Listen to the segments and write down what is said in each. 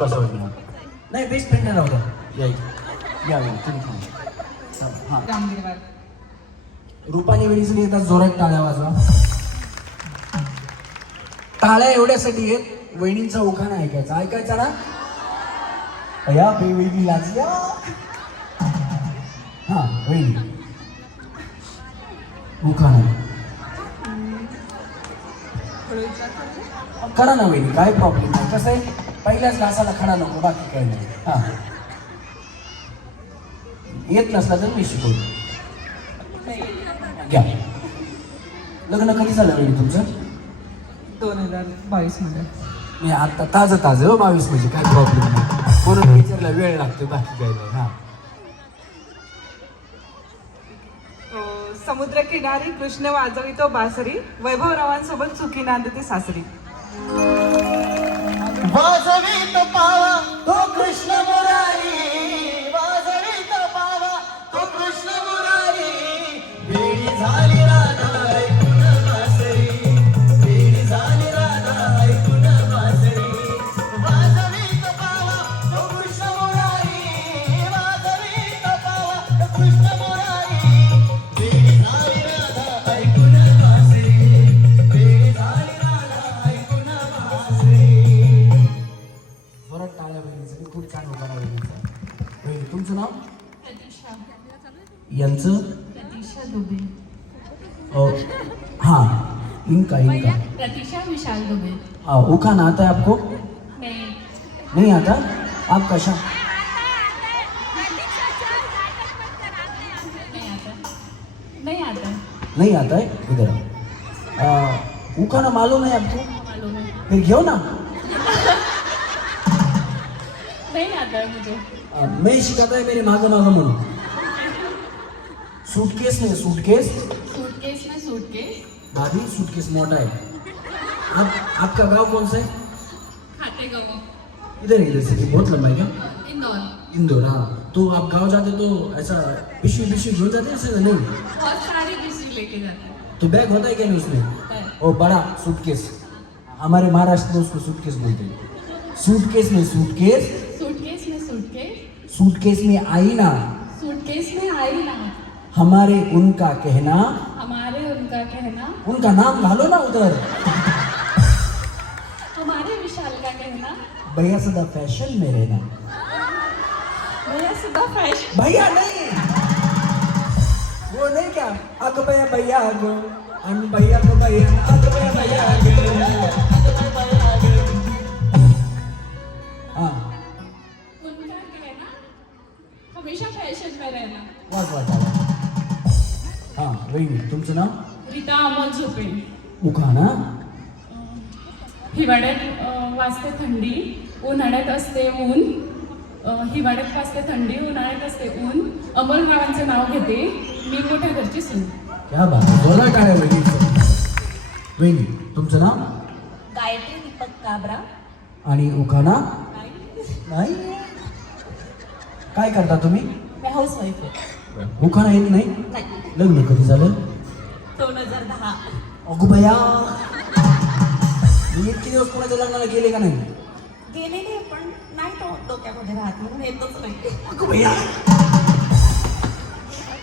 बसा वहिनी. नाही बेस्ट फ्रेंड राहू द्या. या तुम्ही हां. रुपाली वहिनीसाठी एकदा जोरात टाळ्या वाजवा. टाळ्या एवढ्यासाठी आहेत वहिनींचा उखाणा ऐकायचा ना. या वहिनी लाजल्या. हा वहिनी उखाणा करा ना वहिनी, काय प्रॉब्लेम नाही. कसं आहे पहिल्याच घासाला खडा नको, बाकी काही नाही. हा येत नसला तर मी शिकवतो. घ्या. लग्न कधी झालं वहिनी तुमचं? 2022 मध्ये. मी आता ताजं 22 म्हणजे काय प्रॉब्लेम नाही. म्हणून विचारला वेळ लागतो, बाकी काही नाही. हा. समुद्र किनारी कृष्ण वाजवितो बासरी, वैभवरावांसोबत चुकी नांदते सासरी. वाजवीत पावा तो कृष्ण मुरारी, वाजवीत पावा तो कृष्ण मुरारी. वेळी झाली राधा ऐकून बासरी, वेळी झाली राधा ऐकून बासरी. वाजवीत पावा तो कृष्ण मुरारी, वाजवीत पावा तो कृष्ण मुरारी. वेळी झाली राधा ऐकून बासरी, वेळी झाली राधा ऐकून बासरी. परत टाळ्या वहिनीसाठी. खूप छान होता वहिनीचा. वहिनी तुमचं नाव? प्रतीक्षा. यांचं? प्रतीक्षा दुबे. हाँ इनका प्रतीक्षा विशाल दुबे. उखाना आता है आपको? नहीं आता. आप कैसा? नहीं आता है. इधर उखाना मालूम है आपको? मालूम है. फिर घेओ ना. नहीं आता है मुझे. मैं सिखाता है मेरे मागे मागे म्हणून. सूटकेस में सूटकेस. सूटकेस में सूटकेस. भाभी सूटकेस मोटा है. आपका गांव कौन सा है? खाते गाँव. इधर से बहुत लंबा है क्या? इंदौर. इंदौर. हाँ तो आप गांव जाते तो ऐसा पिशवी घेऊन जाते ऐसा नहीं? बहुत सारी डिशें लेके जाते हैं. तो बैग होता है क्या नहीं उसमें? होता है. ओ बड़ा सूटकेस. हमारे महाराष्ट्र में उसको सूटकेस बोलते हैं. सूटकेस में सूटकेस. सूटकेस में सूटकेस. सूटकेस में आईना. सूटकेस में आई ना. हमारे उनका कहना. हमारे उनका कहना. उनका नाम घालो ना उधर. हमारे विशाल का कहना. भैया सदा फैशन में रहना. भैया सदा फैशन. भैया नहीं, वो नहीं क्या अग भैया भैया गो हम भैया को भैया अग भैया भैया गो. हाँ उनका कहना हमेशा फॅशन में रहना. वाच. हाँ वहिनी तुमचं नाव? रीता अमोल झोपे. उखाणा. हिवाळ्यात वाजते थंडी, उन्हाळ्यात असते ऊन. हिवाळ्यात वाजते थंडी, उन्हाळ्यात असते ऊन. अमोल रावांचे नाव घेते मी मोठ्या घरची सून. क्या बात आहे. बोला काय वहिनी. वहिनी तुमचं नाव? गायत्री दीपक काबरा. आणि उखाणा? नाही. काय करता तुम्ही? मी हाऊस वाईफ आहे. उखाणा येत नाही? लग्न कधी झालं? 2010. अगो भया, मी इतके दिवस कोणाच्या लग्नाला गेले का नाही? गेलेले पण नाही तो डोक्यामध्ये राहत म्हणून येतच नाही. अगो भया.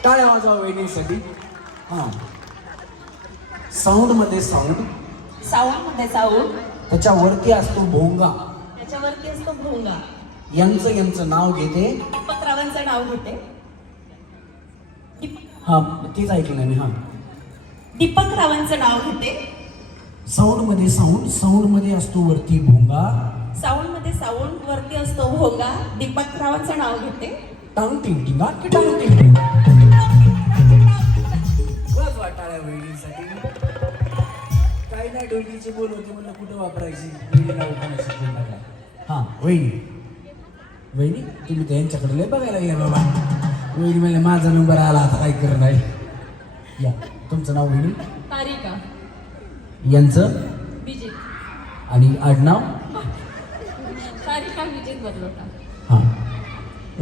टाळ्या वाजवा वहिनीसाठी. हां साऊंड मध्ये साऊंड. साऊंडमध्ये साऊंड. त्याच्यावरती असतो भोंगा. त्याच्यावरती असतो भोंगा. यांचं नाव घेते. दीपकरावांचं नाव घेते. हा तेच ऐकलं नाही मी. हा दीपकरावांचं नाव घेते. साऊंड मध्ये साऊंड. साऊंड मध्ये असतो वरती भोंगा. साऊंडमध्ये साऊंड वरती असतो भोंगा. दीपकरावांचं नाव घेते. टांग टिंग टिंग टांग टिंग टिंग. बस वाटाळ्या वहिनीसाठी. काही नाही डोलीची बोल होती म्हणलं कुठं वापरायची. वहिनीला उखाण्याची बोल लागला. हां वहिनी. वहिनी तुम्ही तर यांच्याकडे लय बघायला गेला बाबा. वहिनी म्हणले माझा नंबर आला आता काय करत नाही. या तुमचं नाव वहिनी? तारिका. यांचं? विजय. आणि आडनाव? तारिका विजय बदलवता. हां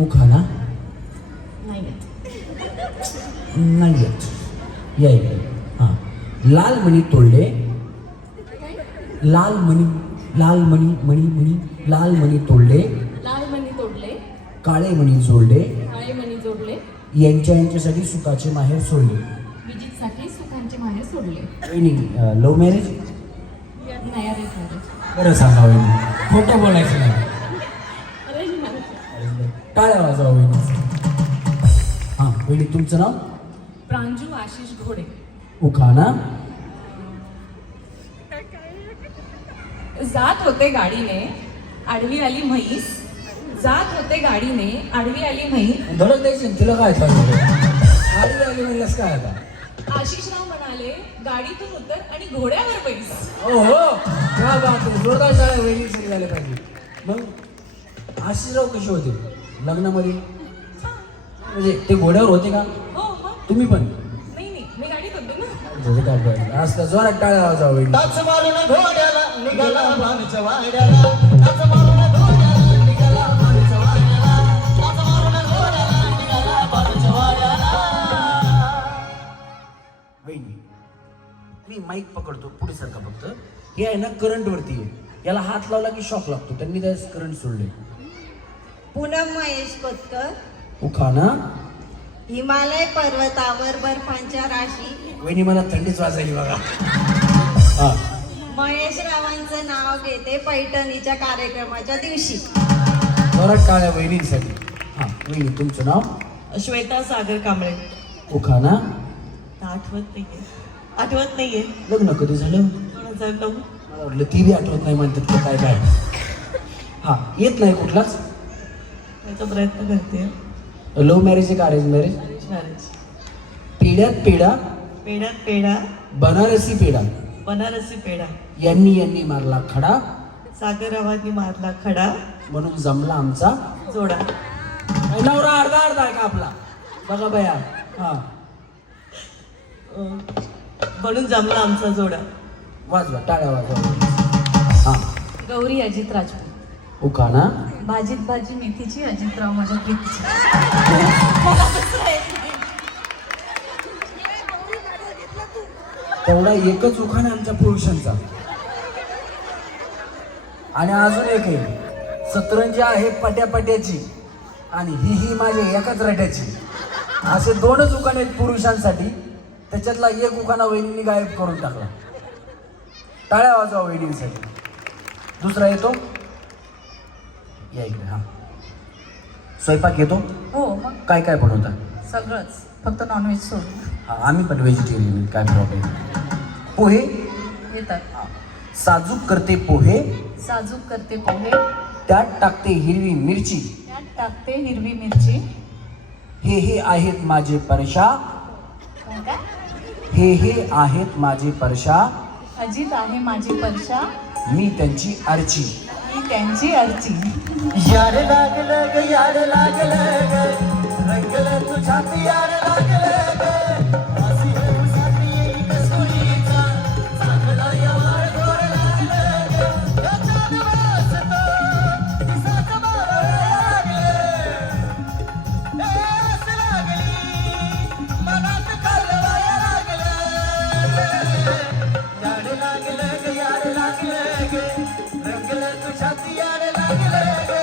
उखाणा? नाही नाही येत. या इकडे. हां लाल मणी तोडले. लाल मणी लाल मणी मणी मणी लाल मणी तोडले, लाल मणी तोडले, काळे मणी जोडले, काळे मणी जोडले, यांच्यासाठी सुखाचे माहेर सोडले. विजितसाठी सुखांचे माहेर सोडले. वहिनी लव्ह मॅरेज? नाही अरेंज मॅरेज. बरं सांगा वहिनी, खोटं बोलायचं नाही. Arrange marriage. टाळ्या वाजवा वहिनी. हां वहिनी तुमचं नाव? प्रांजू आशिष घोडे. उखाणा. जात होते गाडीने आडवी आली म्हैस, जात होते गाडीने आडवी आली म्हैस. धडक द्यायची ना, तिला काय चालू आली आली म्हणल्यास काय आता? आशिषराव म्हणाले गाडीतून उतर आणि घोड्यावर बैस. हो हो, क्या बात आहे, जोरदार शाळा वहिनी सगळी झाले पाहिजे. मग आशिषराव कसे होते लग्नामध्ये? म्हणजे ते घोड्यावर होते का? हो मग. तुम्ही पण? नाही नाही, मी गाडीत होते ना. असं जोरात टाळ्या वाजवा वहिनी. टाच मारून घोड्याला निघाला भानच्या वाड्याला, टाच मारून घोड्याला निघाला भानच्या वाड्याला, टाच मारून घोड्याला निघाला भानच्या वाड्याला. वहिनी मी माईक पकडतो, पुढे सारखा फक्त. हे आहे ना करंट वरती आहे, याला हात लावला की शॉक लागतो, त्यांनी त्यास करंट सोडले. पूनम महेश कोतकर. उखाणा. हिमालय पर्वतावर बर्फांच्या राशी, वहिनी मला थंडीच वाजायली बघा. हा महेश रावांचं नाव घेते पैठणीच्या कार्यक्रमाच्या दिवशी. जोरात टाळ्या वहिनीसाठी. हा वहिनी तुमचं नाव? श्वेता सागर कांबळे. उखाणा. आठवत नाहीये. लग्न कधी झालं? 2009. मला वाटलं ती बी आठवत नाही म्हणतात की काय काय. हा येत नाही कुठलाच? त्याचा प्रयत्न करते. लव्ह मॅरेज आहे का अरेंज मॅरेज? मॅरेज. पेढ्यात पेढा, पेढ्यात पेढा, बनारसी पेढा, बनारसी पेढा, यांनी मारला खडा, सागररावांनी मारला खडा, म्हणून जमला आमचा जोडा. नवरा अर्धा अर्धा आहे का आपला? बघा बया. हा म्हणून जमला आमचा जोडा. वाजवा टाळ्या वाजवा. हा गौरी अजित राजपूत. उखाणा. भाजीत भाजी मेथीची, अजितराव माझ्या प्रीतीची. तेवढा एकच उखाणा आमच्या पुरुषांचा. आणि अजून एक आहे, सतरंजी आहे पट्यापट्याची आणि ही माझ्या एकाच रट्याची. असे दोनच उखाणे आहेत पुरुषांसाठी, त्याच्यातला एक उखाणा वहिनींनी गायब करून टाकला. टाळ्या वाजवा वहिनींसाठी. दुसरा येतो या इकडे. हा स्वयंपाक येतो? हो मग काय काय बनवता? सगळंच, फक्त नॉनव्हेज सोडून. हा आम्ही पण व्हेजिटेरियन, काय प्रॉब्लेम. पोहे येतात. साजूक करते पोहे, साजूक करते पोहे, त्यात टाकते हिरवी मिरची, त्यात टाकते हिरवी मिरची. हे आहेत माझे परशा, काय? हे आहेत माझे परशा, अजित आहे माझी परशा, मी त्यांची आरची. मी त्यांची अर्ची. याड लागलं ग याड लागलं ग, रंगलं तुझ्या याड लागलं ग. अशी होऊन साथी येई कस्तुरीचा, चांगला यावाळ गोड लागलं ग. याच्यात वाजतो दिसाचं मावळ लागलं, एस लागली मनात कालवाया लागलं. याड लागलं ग याड लागलं ग, रंगलं तुझ्या याड लागलं ग.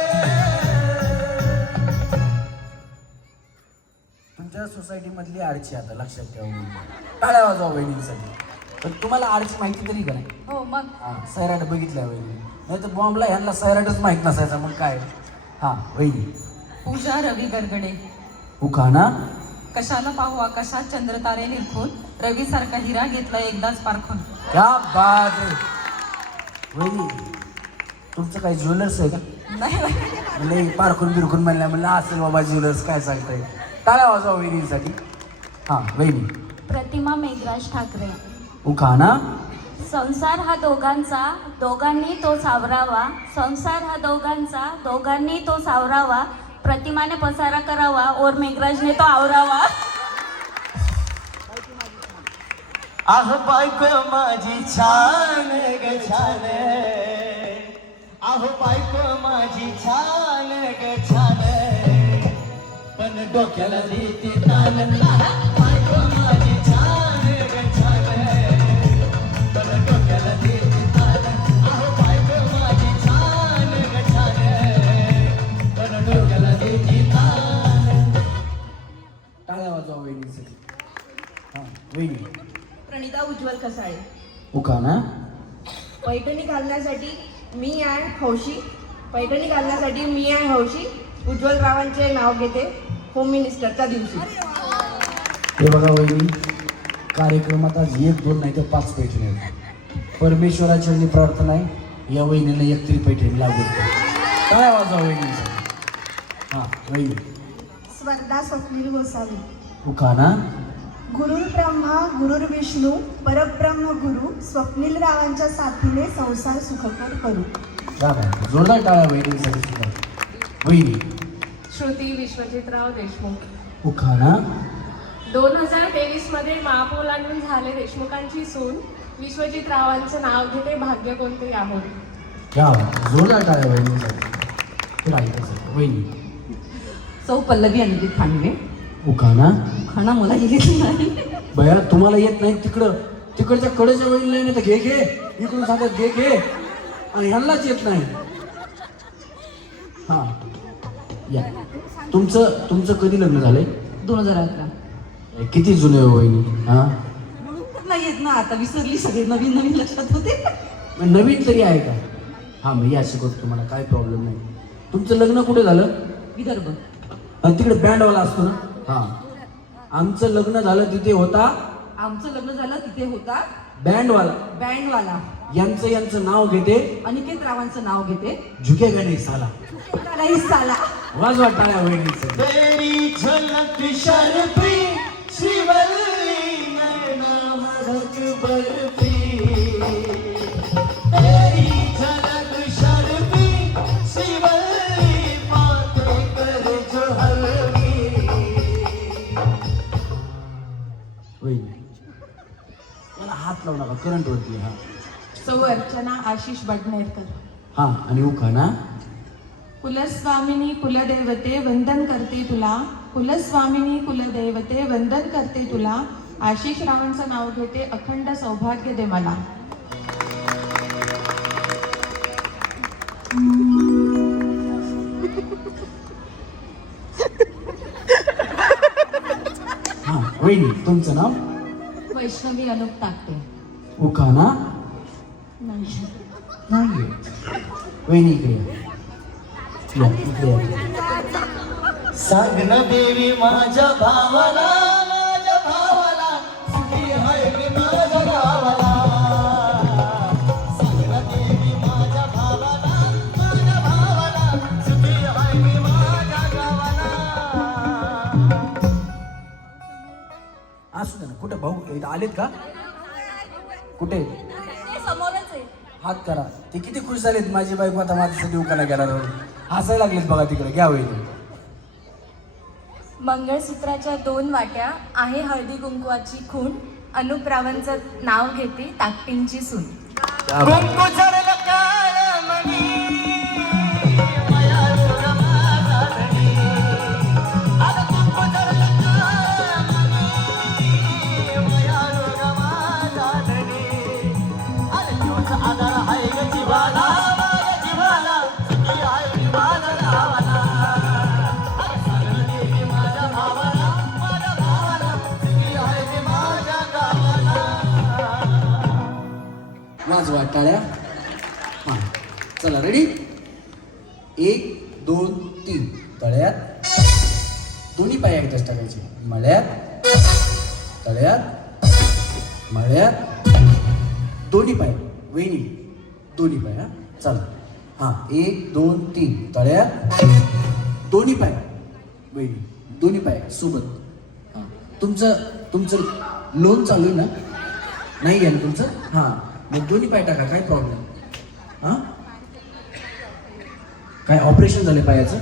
तुमच्या सोसायटी मधली आरची आता लक्षात ठेवा. टाळ्या वाजवा वहिनीसाठी. पण तुम्हाला आरची माहिती तरी का नाही? हो मग. हा सैराट बघितल्या वहिनी, नाही तर बॉम्बला ह्यांना सैराटच माहित नसायचा, मग काय. हा वहिनी. पूजा रवी गरगडे. उखाणा. कशाला पाहू आकाशात चंद्रतारे निरखून, रवीसारखा हिरा घेतला एकदाच पारखून. क्या बात आहे. वहिनी तुमचं काही ज्वेलर्स आहे का? नाही म्हणजे पारखून बिरखून म्हणल्या म्हणलं असेल बाबा ज्वेलर्स, काय सांगताय. टाळ्या वाजवा वहिनीसाठी. हा वहिनी. प्रतिमा मेघराज ठाकरे. उखाणा. संसार हा दोघांचा, दोघांनी तो सावरावा. संसार हा दोघांचा, दोघांनी तो सावरावा. प्रतिमाने पसारा करावा, और मेघराजने तो आवरावा. आह बायको माझी छान ग छान, आहो बायको माझी छान ग छान, पण डोक्याला देते तान. बायको माझी छान ग छान, पण डोक्याला देते तान. आहो बायको माझी उखाणा. पैठणी घालण्यासाठी मी आहे हौशी. पैठणी घालण्यासाठी मी आहे हौशी. उज्ज्वलरावांचे नाव घेते होम मिनिस्टरच्या दिवशी. हे बघा वहिनी, कार्यक्रमात आज 1, 2 नाही तर 5 पैठणी आहेत. परमेश्वराची प्रार्थना आहे या वहिनीला 1 तरी पैठणी लागू. काय आवाज वहिनीचा. हां वहिनी. स्वर्धा स्वप्नील गोसावी. उखाणा. गुरुर ब्रह्मा गुरुर विष्णू परब्रह्म गुरु स्वप्नील रावांच्या साथीने संसार सुखकर करू. जोरदार टाळ्या वहिनीसाठी सुद्धा. वहिनी. श्रुती विश्वजितराव देशमुख. उखाणा. 2023 मध्ये महापौरांनी झाले देशमुखांची सून. विश्वजितरावांचं नाव घेते भाग्य कोणते आहोत. जोरदार टाळ्या वहिनीसाठी. वहिनी. सौ पल्लवी अनिकेत खांडे. उखाणा. खाना मला येत नाही. बया तुम्हाला येत नाही तिकडच्या कडेच्या वहिनीला नाही तर घे इकडून सांगत घे आणि ह्यांनाच येत नाही. हा या. तुमचं कधी लग्न झालंय. 2011. किती जुने हो वहिनी. हा नाही येत ना आता, विसरली सगळे. नवीन लक्षात होते. नवीन तरी आहे का. हा मी अशी करतो तुम्हाला काय प्रॉब्लेम नाही. तुमचं लग्न कुठे झालं. विदर्भ. आणि तिकडे बँडवाला असतो ना. हा आमचं लग्न झालं तिथे होता. आमचं लग्न झालं तिथे होता बँडवाला. यांचं नाव घेते. अनिकेत रावांचं नाव घेते. झुकेगा नहीं साला. नाही साला. वाजवा टाळ्या वहिनीचं. तेरी झलक शर्फी शिवल्ली नैना महक बर्फी. तेरी झलक शर्फी शिवल्ली बातें कर जो हल्की. वहिनी मला हात लावू नका, करंट वरती. हा सौ अर्चना आशिष बडनेरकर. हा आणि उखाणा. कुलस्वामिनी कुलदेवते वंदन करते तुला. कुलस्वामिनी कुलदेवते वंदन करते तुला. आशिष रावांचं नाव घेते. अखंड सौभाग्य दे मला. हा वहिनी तुमचं नाव. वैष्णवी अनुप ताकटे. उखाणा. नाही. नाही वहिनी इकडे या. इकडे या. सांग न देवी माझ्या भावाला सुखी हाय मी माझ्या गावाला. सांग न देवी माझ्या भावाला सुखी हाय मी माझ्या गावाला. असू दे ना. कुठे भाऊ इथं आलेत का. कुठे समोरच आहे. हात करा. ते किती खुश झालेत. माझी बायको आता माझ्यासाठी उखाणा घेणार. हसायला लागलेत बघा तिकडे. घ्या वहिनी. मंगळसूत्राच्या 2 वाट्या आहे हळदी कुंकवाची खूण. अनुप रावांचं नाव घेते ताकटींची सून. कुंकू झरलं काळमणी माया रोग माझा धणी. अरे कुंकू झरलं काळमणी माया रोग माझा धणी. अरे तोच आधार हाय ग जीवाला माझ्या जीवाला. सुखी हाय मी माझ्या गावाला. अरे सांग देवी माझ्या भावाला सुखी हाय मी माझ्या गावाला. वाजवा टाळ्या. हा चला रेडी. 1, 2, 3 तळ्यात. दोन्ही पाय एकदाच टाकायचे. मळ्यात तळ्यात मळ्यात. दोन्ही पाय वहिनी. दोन्ही पाय. हा चला. हा 1, 2, 3 तळ्यात. दोन्ही पाय वहिनी. दोन्ही पाय सोबत. हा तुमचं लोन चालू आहे ना. नाही आहे ना तुमचं. हा मग दोन्ही पाय टाका. काय प्रॉब्लेम. हा काय ऑपरेशन झाले पायाचं.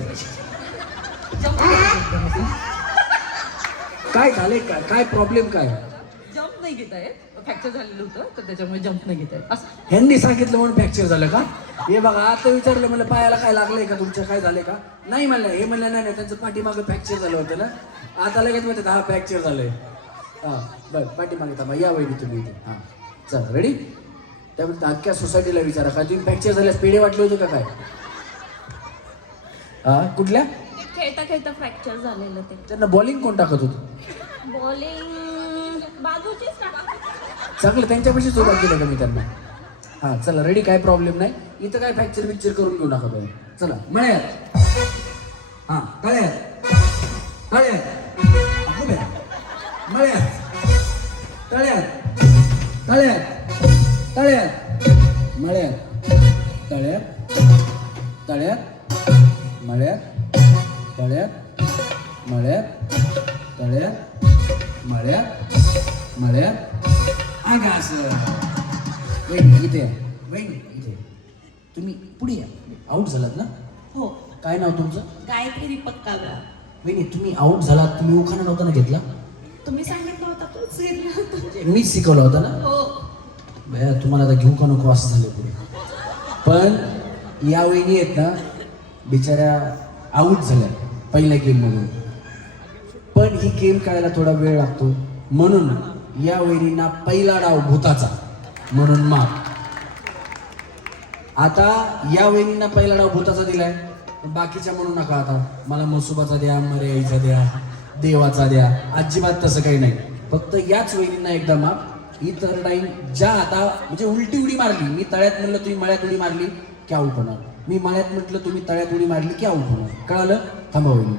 काय झालंय. काय प्रॉब्लेम काय. जम्प नाही घेत आहे. फ्रॅक्चर झालेलं होतं तर त्याच्यामुळे जम्प नाही घेत आहे. असं ह्यांनी सांगितलं म्हणून फ्रॅक्चर झालं का. हे बघा आता विचारलं मला पायाला काय लागलंय का तुमच्या. काय झालंय का. नाही म्हणलं. हे म्हणलं नाही त्यांचं पाठीमागं फ्रॅक्चर झालं होतं ना. आता लगेच म्हणतात हा फ्रॅक्चर झालंय. हा बरं पाठीमागे थांबा. या वहिनी तुम्ही इथे. हा चला रेडी. त्यामुळे अख्ख्या सोसायटीला विचारा का तुम्ही फ्रॅक्चर झाल्यास पेढे वाटले होते का काय. हा कुठल्या. खेळता खेळता फ्रॅक्चर झालेलं ते. त्यांना बॉलिंग कोण टाकत होतं. बॉलिंग बाजूचीच टाका. चांगलं त्यांच्यापाशी सुरुवात केलं का मी त्यांना. हा चला रेडी, काय प्रॉब्लेम नाही. इथं काय फ्रॅक्चर बिक्चर करून घेऊ नका तुम्ही. चला मळ्यात. हा तळ्यात. तळ्यात मळ्यात. तळ्यात. तळ्यात. तळ्यात. मळ्यात. तळ्यात. तळ्यात. मळ्यात. तळ्यात. मळ्यात. तळ्यात. मळ्यात. मळ्यात. आगा असं. वहिनी इथे या. वहिनी इथे. तुम्ही पुढे या. आऊट झालात ना? हो. काय नाव तुमचं? गायत्री दीपक काबरा. वहिनी तुम्ही आऊट झालात, तुम्ही उखाणा नव्हता ना घेतला? तुम्ही सांगितलं होता तोच घेतला होता. मीच शिकवला होता ना? हो. भया तुम्हाला आता घेऊ का नको असं झालं पुढे. पण या वहिनी आहेत ना, बिचाऱ्या आऊट झाल्या पहिल्या गेममधून. पण ही गेम खेळायला थोडा वेळ लागतो, म्हणून या वहिनींना पहिला डाव भूताचा म्हणून माप. आता या वहिनींना पहिला डाव भूताचा दिलाय, बाकीच्या म्हणू नका आता मला मसुबाचा द्या, मर्याईचा द्या, देवाचा द्या. अजिबात तसं काही नाही. फक्त याच वहिनींना एकदा माप. इतर टाईम ज्या आता म्हणजे उलटी उडी मारली, मी तळ्यात म्हणलं तुम्ही मळ्यात उडी मारली की आऊट होणार. मी मळ्यात म्हटलं तुम्ही तळ्यात उडी मारली की आऊट होणार. कळालं? थांबा वहिनी.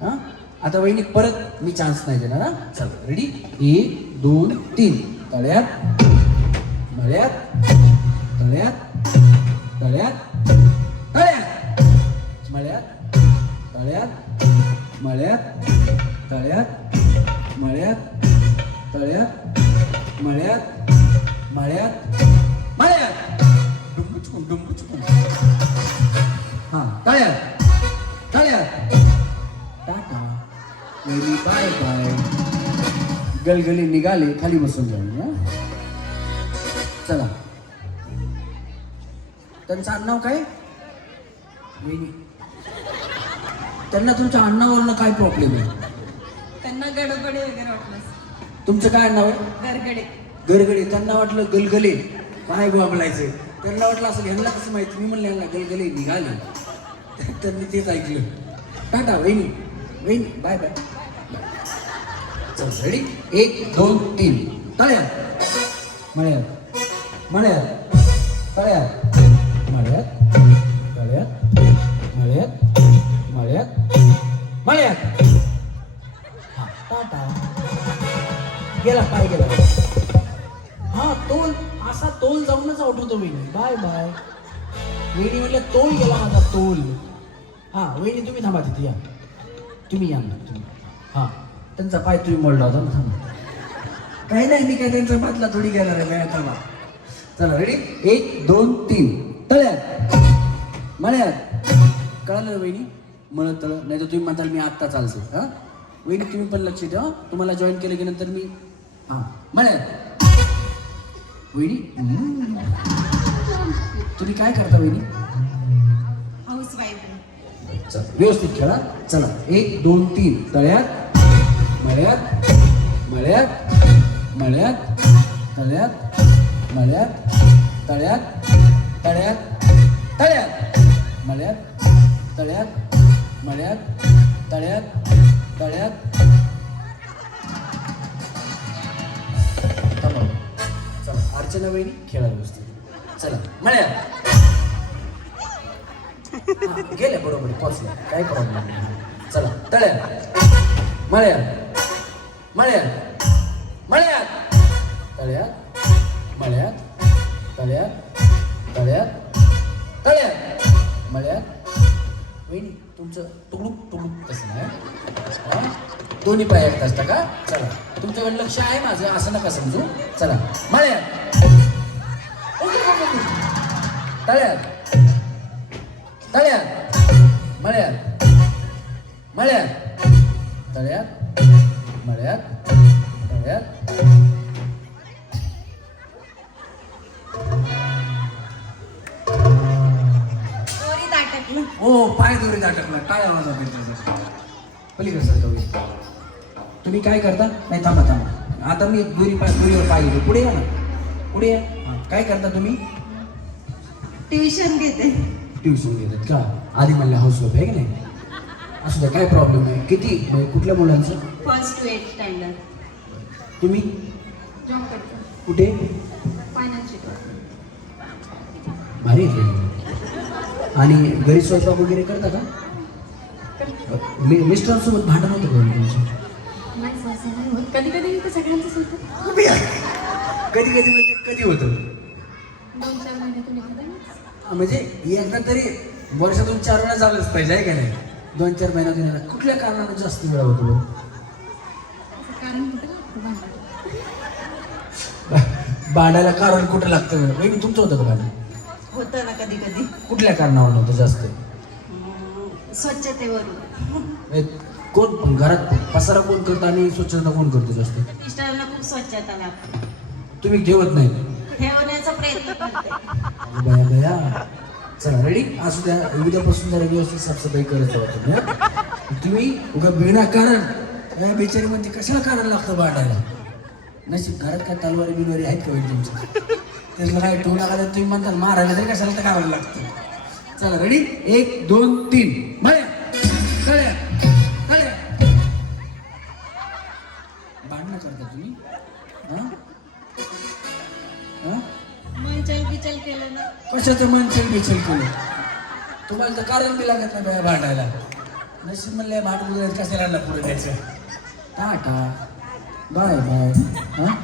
हां आता वहिनी परत मी चान्स नाही देणार. हा चल रेडी. 1 2 3. तळ्यात. मळ्यात. तळ्यात. तळ्यात. तळ्यात. मळ्यात. तळ्यात. मळ्यात. तळ्यात. मळ्यात. तळ्यात. मळ्यात. मळ्यात. मळ्यात. डुंबुचकुम डुंबुचकुम. हां तळ्यात. तळ्यात. टाटा. Very bye bye. गलगली निघाले, खाली बसून जाऊन. हा चला. त्यांचं आडनाव काय? वेणी. त्यांना तुमच्या आडनावावरनं काय प्रॉब्लेम आहे? त्यांना गडबडे वगैरे वाटलं. तुमचं काय नाव आहे? गरगडे. गरगडे. त्यांना वाटलं गलगले, काय बोलायचं. त्यांना वाटलं असेल ह्यांना कसं माहिती. मी म्हणलं ह्यांना गलगले निघाले, त्यांनी तेच ऐकलं. टाटा वहिनी. वहिनी बाय बाय. चल रेडी. 1 2 3. तळ्यात. मळ्यात. मळ्यात. तळ्यात. मळ्यात. तळ्यात. मळ्यात. मळ्यात. मळ्यात. हा टाटा. गेला पाय गेला. हा तोल असा तोल जाऊनच आउट होतो वहिनी. Bye bye. वहिनी म्हणलं तोल गेला माझा तोल. हा वहिनी तुम्ही थांबा तिथे या. तुम्ही या ना तुम्ही. हा त्यांचा पाय तुम्ही मोडला होता ना. थांबा. काही नाही, मी काय त्यांचा बदला थोडी घेणार आहे. थांबा. चला रेडी. 1 2 3. तळ्यात. मळ्यात. कळालं वहिनी? मळत तळ नाही तर तुम्ही म्हणताल मी आत्ता चालतो. हा वहिनी तुम्ही पण लक्ष ठेवा. तुम्हाला जॉईन केलं की नंतर मी हां मळ्यात. वहिनी तुम्ही काय करता वहिनी? House wife. चला व्यवस्थित खेळा. चला 1 2 3. तळ्यात. मळ्यात. मळ्यात. मळ्यात. तळ्यात. मळ्यात. तळ्यात. तळ्यात. तळ्यात. मळ्यात. तळ्यात. मळ्यात. तळ्यात. तळ्यात. थांबा. चला अर्चना वहिनी खेळा व्यवस्थित. चला मळ्यात. गेल्या बरोबर पोचल्या, काही प्रॉब्लेम नाही. चला तळ्यात. मळ्यात. मळ्यात. मळ्यात. तळ्यात. मळ्यात. तळ्यात. तळ्यात. तळ्यात. मळ्यात. वहिनी तुमचं तुकडूक तुकडूक तसं नाही. दोन्ही पाय एकच असता का? चला तुमच्याकडे लक्ष आहे माझं, असं नका समजू. चला मळ्यात. तळ्यात. तळ्यात. मळ्यात. मळ्यात. तळ्यात. मळ्यात. तळ्यात. हो पाय दोरीत अटकला. काय आवाज होता पलीकडे सर. तुम्ही काय करता? नाही थांबा थांबा. आता मी दोरीवर पाय घेतो. पुढे या ना. पुढे या. हां काय करता तुम्ही? ट्युशन घेते. ट्युशन घेतात का? आधी म्हणलं हाऊसवाईफ आहे की नाही? असू द्या, काय प्रॉब्लेम नाही. किती म्हणजे कुठल्या मुलांचं? 1st to 8th standard. तुम्ही? कुठे? भारी आहे ते. आणि घरी स्वयंपाक वगैरे करता का? मिस्टरांसोबत भांडण होतं का तुमचं? कधी कधी तर सगळ्यांचंच होतं. कधी कधी म्हणजे कधी होतं? 2-4 महिन्यातून एकदा. म्हणजे एकदा तरी वर्षातून 4 वेळा झालंच पाहिजे आहे का नाही? 2-4 महिन्यातून एकदा. कुठल्या कारणाने जास्त वेळा होतो बरं? कारण कुठं लागतं भांडण. भांडायला कारण कुठं लागतं? वहिनी तुमचं होतं का भांडण? होतं ना कधी कधी. कुठल्या कारणावर होतं जास्त? स्वच्छतेवरून. कोण पण घरात पसारा कोण करतं आणि स्वच्छता कोण करतो जास्त? मिस्टरांना खूप स्वच्छता लागते. तुम्ही ठेवत नाही? ठेवण्याचा प्रयत्न करते. बया बया. चला रेडी असू द्या. उद्यापासून जरा व्यवस्थित साफसफाई करत जावा तुम्ही हं? तुम्ही उगा विनाकारण या बेचारी म्हणते कशाला कारण लागतं भांडायला? नशीब घरात काय तलवारी बिलवारी आहेत का वहिनी तुमच्या? त्याला काय टोला का तुम्ही म्हणता मारायला तरी कशाला तर करायला लागतं. चला रेडी 1 2 3 बळ्या कळ्या कळ्या. भांडणं करता तुम्ही? हां हां मंचल बिचल केलं ना. कशाचं मनचेल बिचेल केलं? तुम्हाला तर कारण बी लागत नाही बाया भांडायला. नशीब म्हणले भांडून कशाला पुढे द्यायचं. टाटा बाय बाय. हां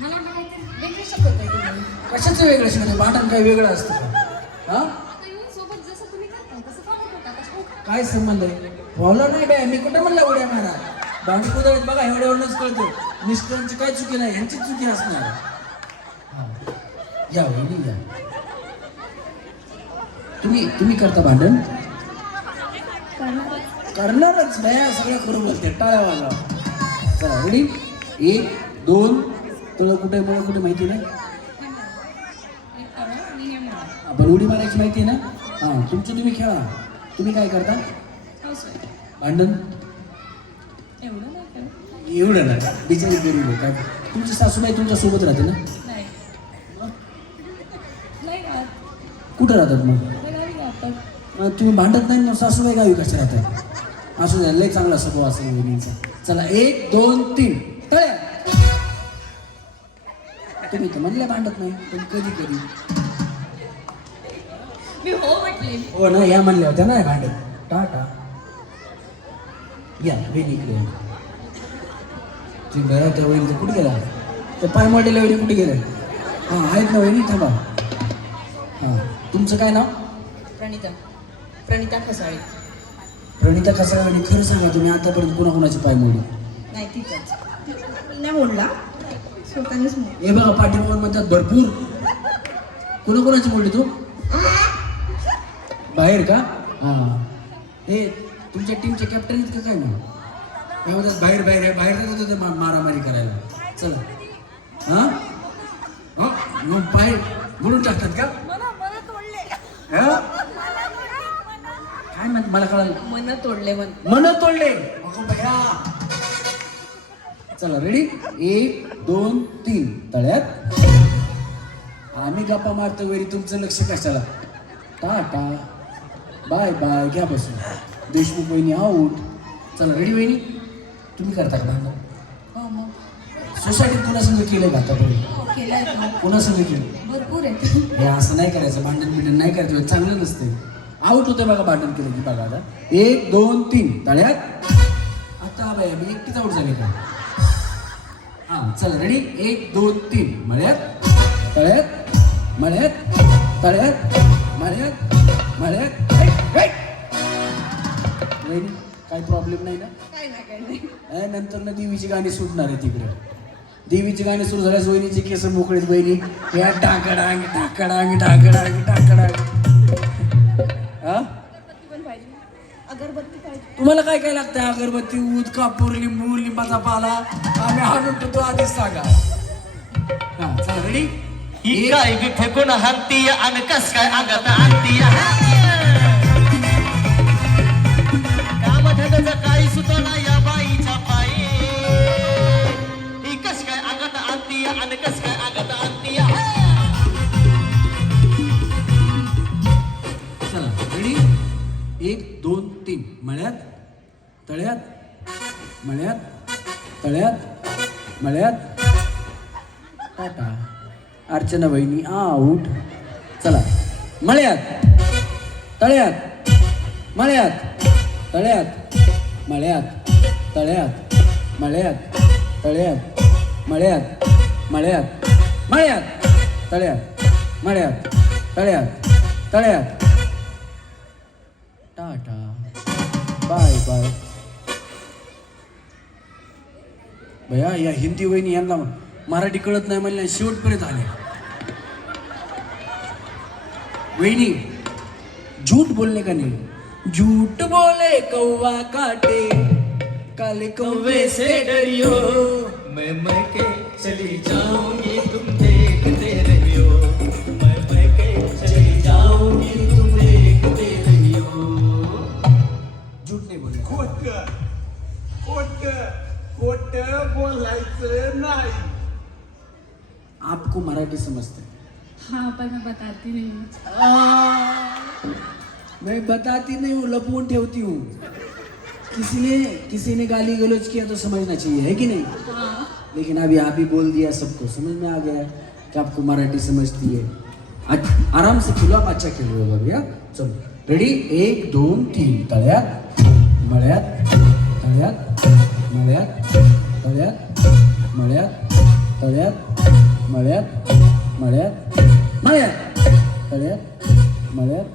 मला माहिती वेगळं शिकवतोय तुम्ही. कशाचं वेगळं शिकवतो? भांडण काय वेगळं असतं का? हां आता येऊन सोबत जसं तुम्ही करता तसं फॉलो करता तसं काय संबंध आहे? फॉलो नाही बाय. मी कुठं म्हणलं उड्या मारा. भांडी कुदळत बघा एवढ्यावरूनच कळतं. मिस्टरांची काय चुकी नाही, यांचीच चुकी असणार. हां या वहिनी या. तुम्ही करता भांडण? करणारच बाया. सगळं करून बोलते टाळ्या वाजवा. चला रेडी 1 2 तुला कुठे मला कुठे माहिती नाही. आपण उडी मारायची माहिती आहे ना? हां तुमचं तुम्ही खेळा. तुम्ही काय करता? भांडण एवढं नाही करत. एवढं ना बिचारी गरीब आहे काय. तुमची सासूबाई तुमच्या सोबत राहते ना? नाही नाही राहत. कुठं राहतात मग? गावी राहतात. तुम्ही भांडत नाही मग सासूबाई गावी कशा राहतात? असू द्या लय चांगला स्वभाव असेल वहिनीचा. चला 1 2 3 तळ्या. तुम्ही तर म्हणल्या भांडत नाही पण कधी कधी. मी हो म्हटले. हो ना या म्हणल्या होत्या नाही भांडत. टाटा या वहिनीकडे या. तुम्ही घरात त्या वहिनीचं कुठे गेला? तर पाय मोडलेल्या वहिनी कुठे गेले? हां आहेत ना वहिनी थांबा. हां तुमचं काय नाव? प्रणिता खसाळे. प्रणिता कसाळवाणी. खरं सांगा तुम्ही आतापर्यंत कुणाकुणाची पाय मोडली? नाही तिथंच. नाही मोडला स्वतःनेच मोडला. हे बघा पाठीमागून म्हणतात भरपूर. कुणाकुणाची मोडली तू? बाहेर का? हां हे तुमच्या टीमचे कॅप्टन आहेत का काय मग? हे म्हणतात बाहेर बाहेर आहे. बाहेर जात होते मारामारी करायला. चला हां हां मग पाय मोडून टाकतात का? हां काय म्हणत मला कळालं. मन तोडले मन तोडले. अगो बया. चला रेडी 1 2 3 तळ्यात. आम्ही गप्पा मारतो वेळी तुमचं लक्ष कशाला? टाटा बाय बाय. घ्या बसून. देशमुख वहिनी आऊट. चला रेडी वहिनी. तुम्ही करता का भांडण? हो मग सोसायटीत कुणासंग केलं का आतापर्यंत? केलंय का? कुणासंग केलं? भरपूर आहे. हे असं नाही करायचं. भांडण बिंडण नाही करायचं. चांगलं नसते. आऊट होते बघा भांडण केलं की. बघा आता 1 2 3 तळ्यात. आता बाया मी एकटीच आऊट झाले का? हां चला रेडी 1 2 3 मळ्यात तळ्यात मळ्यात तळ्यात मळ्यात मळ्यात. वहिनी काही प्रॉब्लेम नाही ना? काय नाही. नंतर ना देवीची गाणी सुटणार आहे तिकडे. देवीची गाणी सुरू झाल्यास वहिनीचे केस मोकळेत. वहिनी या टाकडांग टाकडांग टाकडांग टाकडांग. हा अगरबत्ती काय? तुम्हाला काय काय लागतं? अगरबत्ती ऊद कापूर लिंबू लिंबाचा पाला आम्ही आणून ठेवतो. आधीच सांगा. हा चला रेडी. ही काय ग फेकून हाणतीय आणि कस काय अंगात आणतीय. काम धंद्याचं काही सुद्धा या बाईच्या पायी. ही कस काय अंगात आणतीय आणि कस काय अंगात आणतीय. चला रेडी 1 2 3 मळ्यात तळ्यात मळ्यात तळ्यात मळ्यात टाटा. अर्चना वहिनी आऊट. चला मळ्यात तळ्यात मळ्यात तळ्यात मळ्यात तळ्यात मळ्यात तळ्यात मळ्यात मळ्यात मळ्यात तळ्यात मळ्यात तळ्यात तळ्यात. टाटा बाय बाय. भैया या हिंदी वहिनी यांना मराठी कळत नाही म्हणल्या शेवटपर्यंत आले. वहिनी झूठ बोलने का नहीं, झूठ बोले कौवा काटे काले कौवे से डरियो. मैं के चली जाऊंगी तुम देखते रहियो. मैं के चली जाऊंगी तुम देखते रहियो. झूठ नहीं बोलने. खोट बोलायचं नाही. आपको मराठी समझते हैं? हाँ पर मैं बताती नहीं हूँ. मैं बताती नहीं हूँ, लपवून ठेवती हूँ. किसी ने गाली गलौज किया तो समझना चाहिए, है कि नहीं? हाँ. लेकिन अभी आप ही बोल दिया, सबको समझ में आ गया है कि आपको मराठी समझती है. आराम से खेलो, आप अच्छा खेल रहे हो भैया. चलो रेडी 1 2 3. तळ्यात मळ्यात तळ्यात मळ्यात तळ्यात मळ्यात तळ्यात मळ्यात मळ्यात मळ्यात तळ्यात मळ्यात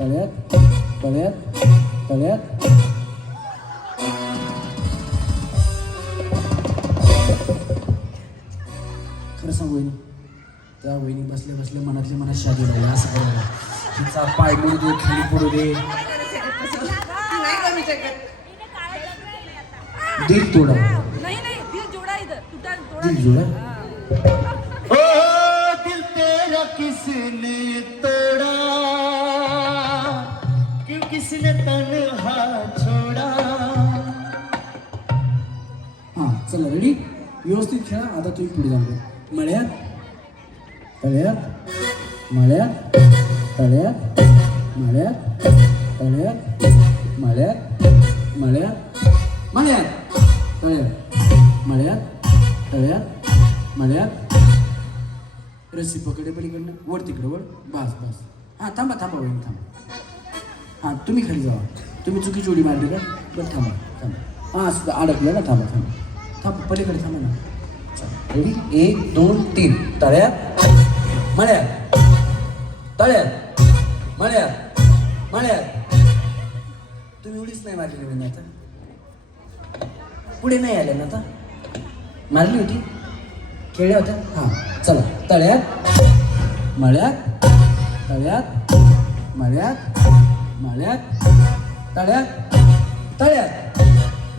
तळ्यात तळ्यात तळ्यात. खरं सांगू वहिनी, त्या वहिनी बसल्या बसल्या मनातल्या मनात शादी लागली. असं करायला तिचा पाय मोडू दे, खाली पडू दे, नाही करू शकत. दिल तोडा. दिल जोडा. ओ दिल तेरा किसने तोड़ा, क्यों किसने तन्हा छोड़ा. हां चला रेडी, व्यवस्थित खेळा. आता तुम्ही पुढे जाऊ. मळ्यात तळ्यात मळ्यात तळ्यात मळ्यात तळ्यात मळ्यात मळ्यात मळ्यात तळ्यात मळ्यात तळ्यात मळ्यात. रस्सी पकडे पलीकडनं वर तिकडं वर. बस बस. हां थांबा थांबा वहिनी थांबा. हां तुम्ही खाली जावा. तुम्ही चुकीची उडी मारली का? बरं थांबा थांबा. हां सुद्धा अडकलं ना. थांबा थांबा थांबा पलीकडे थांबा ना. रेडी 1 2 3. तळ्यात मळ्यात तळ्यात मळ्यात मळ्यात. तुम्ही उडीच नाही मारली नवीन आता. पुढे नाही आले ना आता. मारली होती, खेळल्या होत्या. हां चला तळ्यात मळ्यात तळ्यात मळ्यात मळ्यात तळ्यात तळ्यात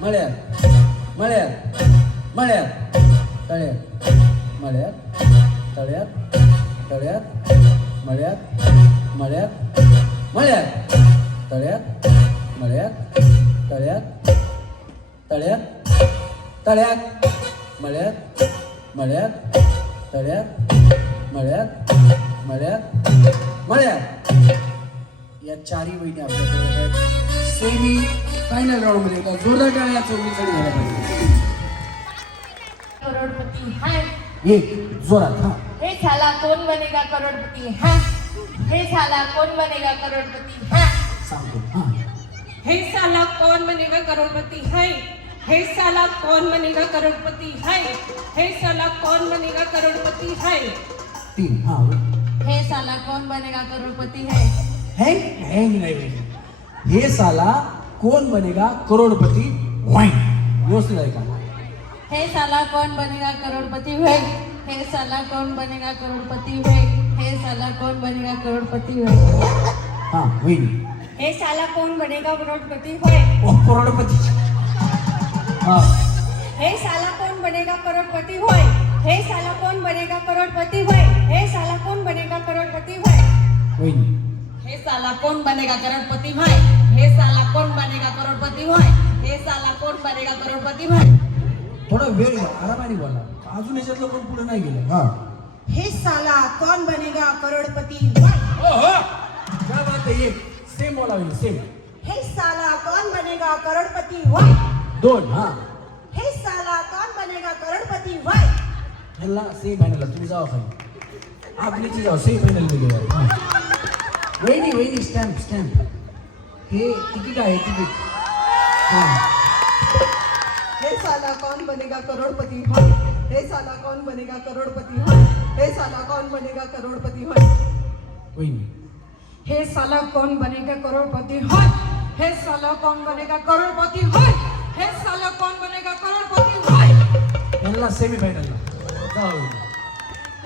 मळ्यात मळ्यात मळ्यात तळ्यात मळ्यात तळ्यात तळ्यात मळ्यात मळ्यात मळ्यात तळ्यात मळ्यात तळ्यात तळ्यात तळ्यात मळ्यात मळ्यात तळ्यात मळ्यात मळ्यात मळ्यात. या चारही वहिनी आपल्याकडे आहेत. सेमी फायनल राऊंड मध्ये येतात. जोरदार टाळ्या चौघींसाठी झाल्या पाहिजे. करोडपती है. एक जोरात. हां हे साला कौन बनेगा करोड़पति है. हे साला कौन बनेगा करोड़पति है. सांगतो. हां हे साला कौन बनेगा करोड़पति है. हे साला कौन बनेगा करोड़पति है. हे साला कौन बनेगा करोड़पति है. 3. हां हे साला कौन बनेगा करोड़पति है. हँग हँग नाही वहिनी. हे साला कोण बनेगा करोडपती. वाईन व्यवस्थित आहे का? हे साला कौन बनेगा करोड़पति है. हे साला कौन बनेगा करोड़पति है. हे साला कौन बनेगा करोड़पति है. हां वहिनी. हे साला कौन बनेगा करोड़पति है. ओ करोडपती. हां हे साला कौन बनेगा करोड़पति है. हे साला कौन बनेगा करोड़पति है. हे साला कौन बनेगा करोड़पति है. वहिनी. हे साला कौन बनेगा करोड़पति है. हे साला कौन बनेगा करोड़पति है. हे साला कौन बनेगा करोड़पति है. थोडा वेळ घ्या, आरामाने बोला. अजून याच्यातलं कोण पुढे नाही गेलं. हां हे साला कौन बनेगा करोड़पति है. ओहो क्या बात है. ये सेम बोला वहिनी सेम. हे साला कौन बनेगा करोड़पति है. 2. हां हे साला कौन बनेगा करोड़पति है. ह्याला सेमी फायनलला तुम्ही जावा खाली. आप नीचे जाओ, सेमी फायनल में गेलो. वहिनी स्टॅम्प. हे तिकीट आहे तिकीट. हां. हे साला कौन बनेगा करोड़पति होय. हे साला कौन बनेगा करोड़पति होय. हे साला कौन बनेगा करोड़पति होय. वहिनी हे साला कौन बनेगा करोड़पति होय. हे साला कौन बनेगा करोड़पति होय. हे साला कौन बनेगा करोड़पति होय. ह्याला सेमी फायनलला जावा वहिनी.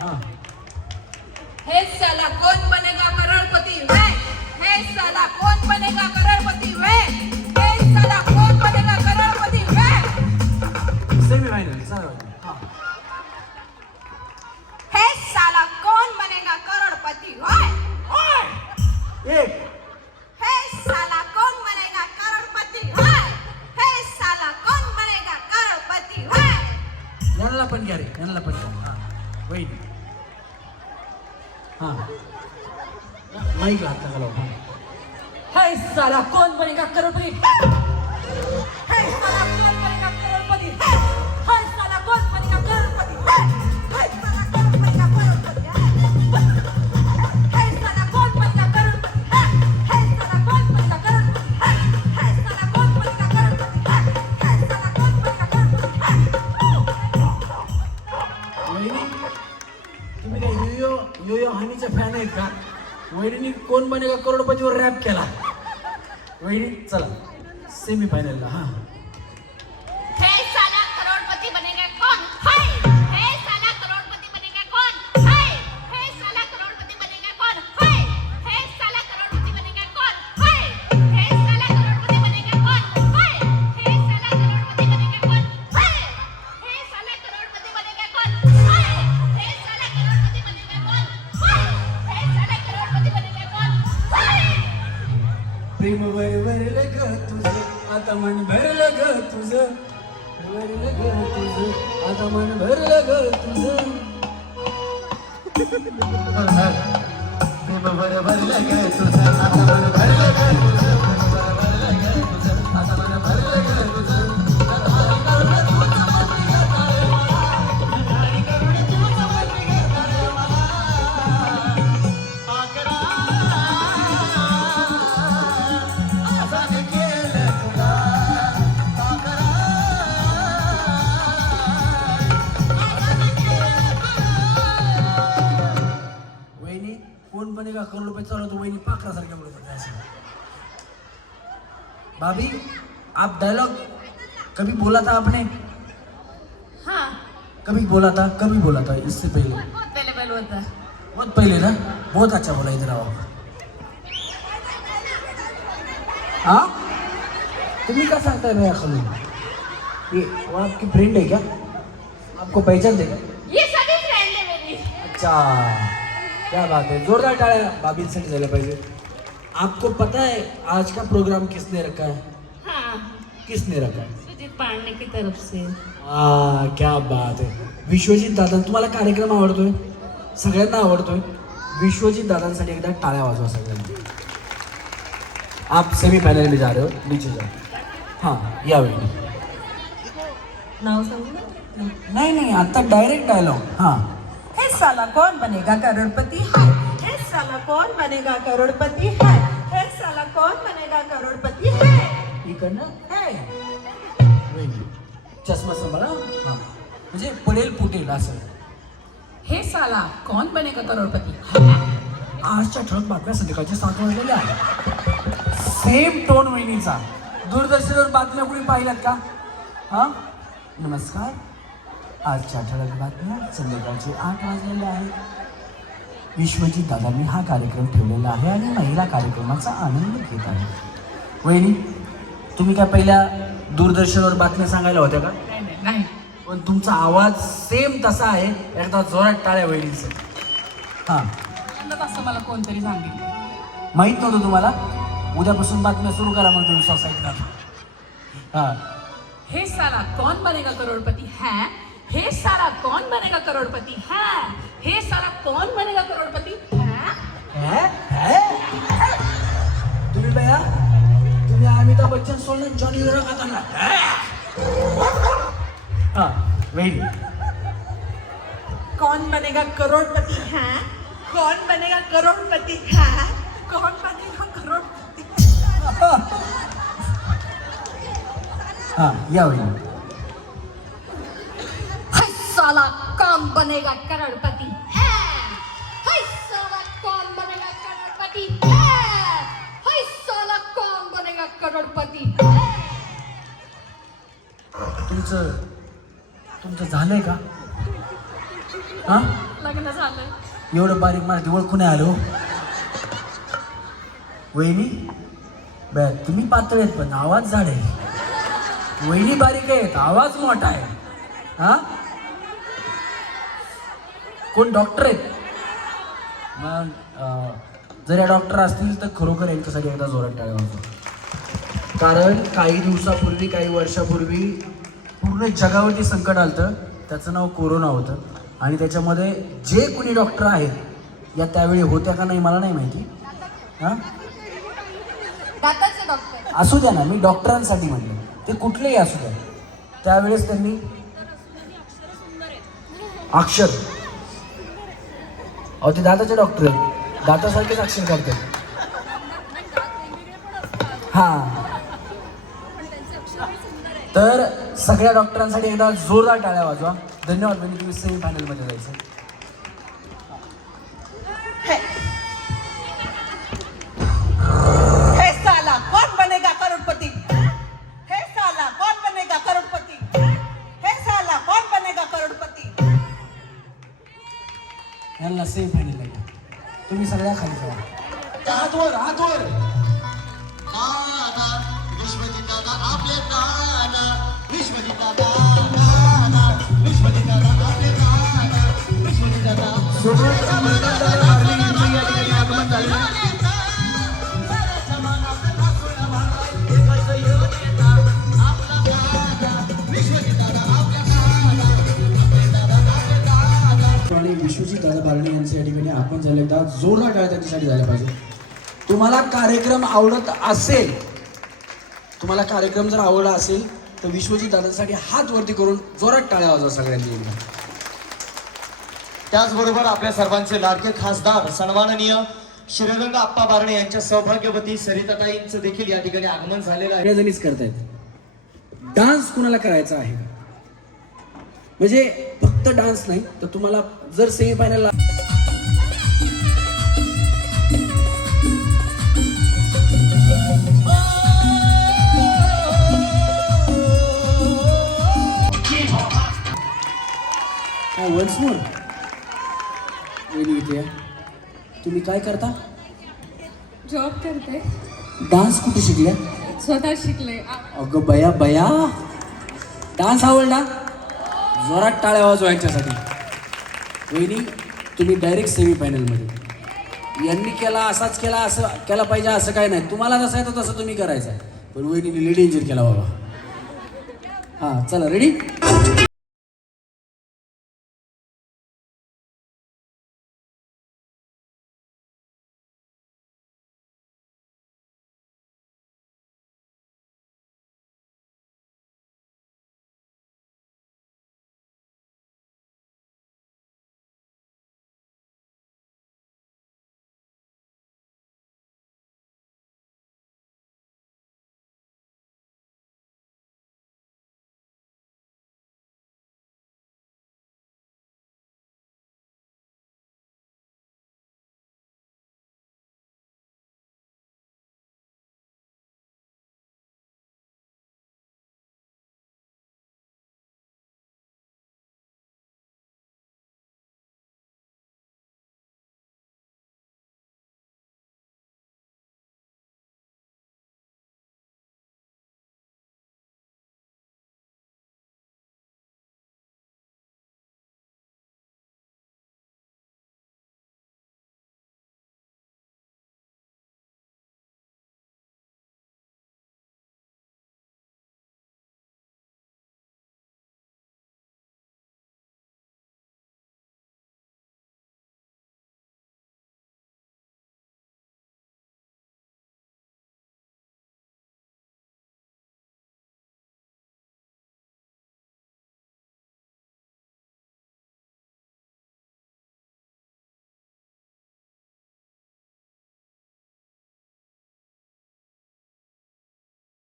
हां. हे साला कौन बनेगा करोड़पति होय. हे साला कौन बनेगा करोड़पति होय. हे साला कौन बनेगा करोड़पति होय. सेमी फायनल चला वहिनी. हां. हे साला कौन बनेगा करोड़पति होय. एक हे साला कौन बनेगा करोड़पति होय. हे साला कौन बनेगा करोड़पति होय. यांना पण घ्या रे, यांना पण घ्या. हां वहिनी. हां माईक लागता का लावून. हे साला कौन बनेगा करोड़पति. हे साला कौन बनेगा करोड़पति. हे साला कौन बनेगा करोड़पति. हे साला कौन बनेगा करोड़पति. हे साला कौन बनेगा करोड़पति. हे साला कौन बनेगा करोड़पति. हे साला कौन बनेगा करोड़पति. हे साला कौन बनेगा करोड़पति. वहिनी तुम्ही काय यो हनीचा फॅन आहेत का? वहिनी कोण बनेगा करोडपतीवर रॅप केला. वहिनी चला सेमी फायनलला. हां हे साला करोड़पति बनेगा कौन हाय. हे साला करोड़पति बनेगा कौन हाय. हे साला करोड़पति बनेगा कौन हाय. हे साला करोड़पति बनेगा कौन हाय. हे साला करोड़पति बनेगा कौन हाय. हे साला करोड़पति बनेगा कौन हाय. हे साला करोड़पति बनेगा कौन हाय. हे साला करोड़पति बनेगा कौन हाय. हे साला करोड़पति बनेगा कौन हाय. प्रेम भरलं ग तुझं आता मन भरलं ग तुझं. भरलं ग तुझं आता मन भरलं ग तुझं. भरलं ग तुझं आता मन भरलं ग तुझं. भरलं ग तुझं आता मन भरलं ग तुझं. वहिनी कोण बनेगा करोडपती चालू होतो. वहिनी पाखरासारख्या बोलत होत्या असं. भाभी आप डायलॉग कभी बोला था आपने. हाँ कभी बोला था इससे पहले. बहुत पहले होता. बहुत पहले ना. बहुत अच्छा बोला इधर आओ. हाँ तुम्ही का सांगताय भैया खालून. ये वो आपकी फ्रेंड है क्या? आपको पहचान देगा. ये सभी फ्रेंड है मेरी. अच्छा क्या बात है. जोरदार टाळ्या बाबींसाठी झाल्या पाहिजे. आपको पता है आज का प्रोग्राम किसने रखा है. हाँ किसने रखा है. सुजीत पांडे की तरफ से. क्या बात है. विश्वजित दादा तुम्हाला कार्यक्रम आवडतोय. सगळ्यांना आवडतोय. विश्वजित दादांसाठी एकदा टाळ्या वाजवा सगळ्यांना. आप सेमी फाइनल में जा रहे हो. नीचे जाओ. हाँ यावेळी नाव सांगू ना. नहीं आता डायरेक्ट डायलॉग. हाँ हे साला कौन बनेगा करोड़पति हाय. हे साला कौन बनेगा करोड़पति हाय. हे साला कौन बनेगा करोड़पति हाय. इकडनं है. चष्मा सांभाळा. हां म्हणजे पडेल फुटेल असं. हे साला कौन बनेगा करोड़पति. आजच्या ठळक बातम्या संध्याकाळच्या 7 वाजलेल्या आहेत. सेम टोन वहिनीचा. दूरदर्शनवर बातम्या कुणी पाहिल्यात का? हां नमस्कार. आजच्या ठळक बातम्या संध्याकाळचे 8 वाजलेले आहेत. विश्वजित दादांनी हा कार्यक्रम ठेवलेला आहे आणि महिला कार्यक्रमाचा आनंद घेत आहे. वहिनी तुम्ही काय पहिल्या दूरदर्शनवर बातम्या सांगायला होत्या का? नाही. पण तुमचा आवाज सेम तसा आहे. एकदा जोरात टाळ्या वहिनीचं. हां असं मला कोणतरी सांगितलं. माहीत नव्हतं तुम्हाला. उद्यापासून बातम्या सुरू करा मग तुम्ही सोसायटीला. हां हे साला कौन बनेगा करोड़पति है. हे साला कौन बनेगा करोड़पति है. हे साला कौन बनेगा करोड़पति है. तुम्ही भैया तुम्ही अमिताभ बच्चन सोडलं जॉनी लिव्हर खाताना. हां वहिनी कौन बनेगा करोड़पति है? कौन बनेगा करोड़पति है? कौन बनेगा करोड़पति? हा या वहिनी. हाय साला कौन बनेगा करोड़पति हाय साला कौन बनेगा करोड़पति हाय साला कौन बनेगा करोड़पति तुमचं झालंय का? हा लग्न झालंय. एवढं बारीक मराठी ओळखून नाही आलो. वहिनी तुम्ही पातळ आहेत पण आवाज झाड आहे. वहिनी बारीक आहेत आवाज मोठा आहे. हा कोण डॉक्टर आहेत? मग जर या डॉक्टर असतील तर खरोखर यांच्यासाठी एकदा जोरात टाळ्या वाजवा. कारण काही दिवसापूर्वी काही वर्षापूर्वी पूर्ण जगावरती संकट आलं. त्याचं नाव कोरोना होतं आणि त्याच्यामध्ये जे कोणी डॉक्टर आहेत या त्यावेळी होत्या का नाही मला नाही माहिती. हां दाताचे डॉक्टर असू द्या ना, मी डॉक्टरांसाठी म्हटलं ते कुठलेही असू द्या. त्यावेळेस त्यांनी अक्षर अहो ते दाताचे डॉक्टर आहेत, दातासारखेच अक्षर काढतात. हां तर सगळ्या डॉक्टरांसाठी एकदा जोरदार टाळ्या वाजवा. धन्यवाद. म्हणजे तुम्ही सेमी फायनलमध्ये जायचं. हे साला कौन बनेगा करोड़पति? हे साला कौन बनेगा करोड़पति? हे साला कौन बनेगा करोड़पति? यांना सेमी फायनल आहे. तुम्ही सगळ्या खाली जावा. हातवर दादा विश्वजित दादा आपले दादा विश्वजित दादा विश्वजित दादा आपले दादा विश्वजित दादा आणि विश्वजित दादा बारणे यांच्या या ठिकाणी आपण झाले एकदा जोरदार टाळ्या त्यांच्यासाठी झाल्या पाहिजे. तुम्हाला कार्यक्रम आवडत असेल, तुम्हाला कार्यक्रम जर आवडला असेल तर विश्वजित दादासाठी हात वरती करून जोरात टाळ्या वाजवा सगळ्यांनी एकदा. त्याचबरोबर आपल्या सर्वांचे लाडके खासदार सन्माननीय श्रीरंग आप्पा बारणे यांच्या सौभाग्यवती सरिताताईंचं देखील या ठिकाणी आगमन झालेलं आहे. सगळेजणीच करतायत. डान्स कुणाला करायचा आहे म्हणजे फक्त डान्स नाही तर तुम्हाला जर सेमीफायनलला वन्स मोर इथे तुम्ही काय करता? जॉब करते. डान्स कुठे शिकल्या? स्वतः शिकले. अगं बया बया डान्स आवडला? जोरात टाळ्या वाजवा यांच्यासाठी. वहिनी तुम्ही डायरेक्ट सेमीफायनलमध्ये. यांनी केला असाच केला असं केला पाहिजे असं काय नाही. तुम्हाला जसं आहे तर तसं तुम्ही करायचं आहे. पण वहिनीने लेडी डेंजर केला बाबा. हां चला रेडी.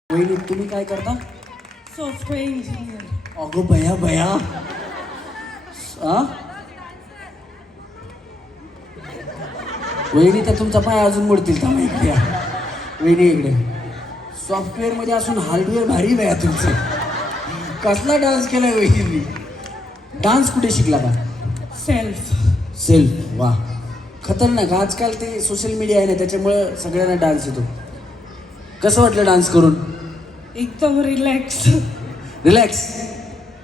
वहिनी तुम्ही काय करता? Software engineer. अगो भया भया. वहिनी तर तुमचा पाय अजून मोडतील. थांबा इकडे या. वहिनी इकडे. सॉफ्टवेअरमध्ये असून हार्डवेअर भारी भया तुमचं. कसला डान्स केलाय वहिनी? डान्स कुठे शिकला का? सेल्फ. वा, खतरनाक. आजकाल ते सोशल मीडिया आहे ना, त्याच्यामुळं सगळ्यांना डान्स येतो. कसं वाटलं डान्स करून? एकदम रिलॅक्स.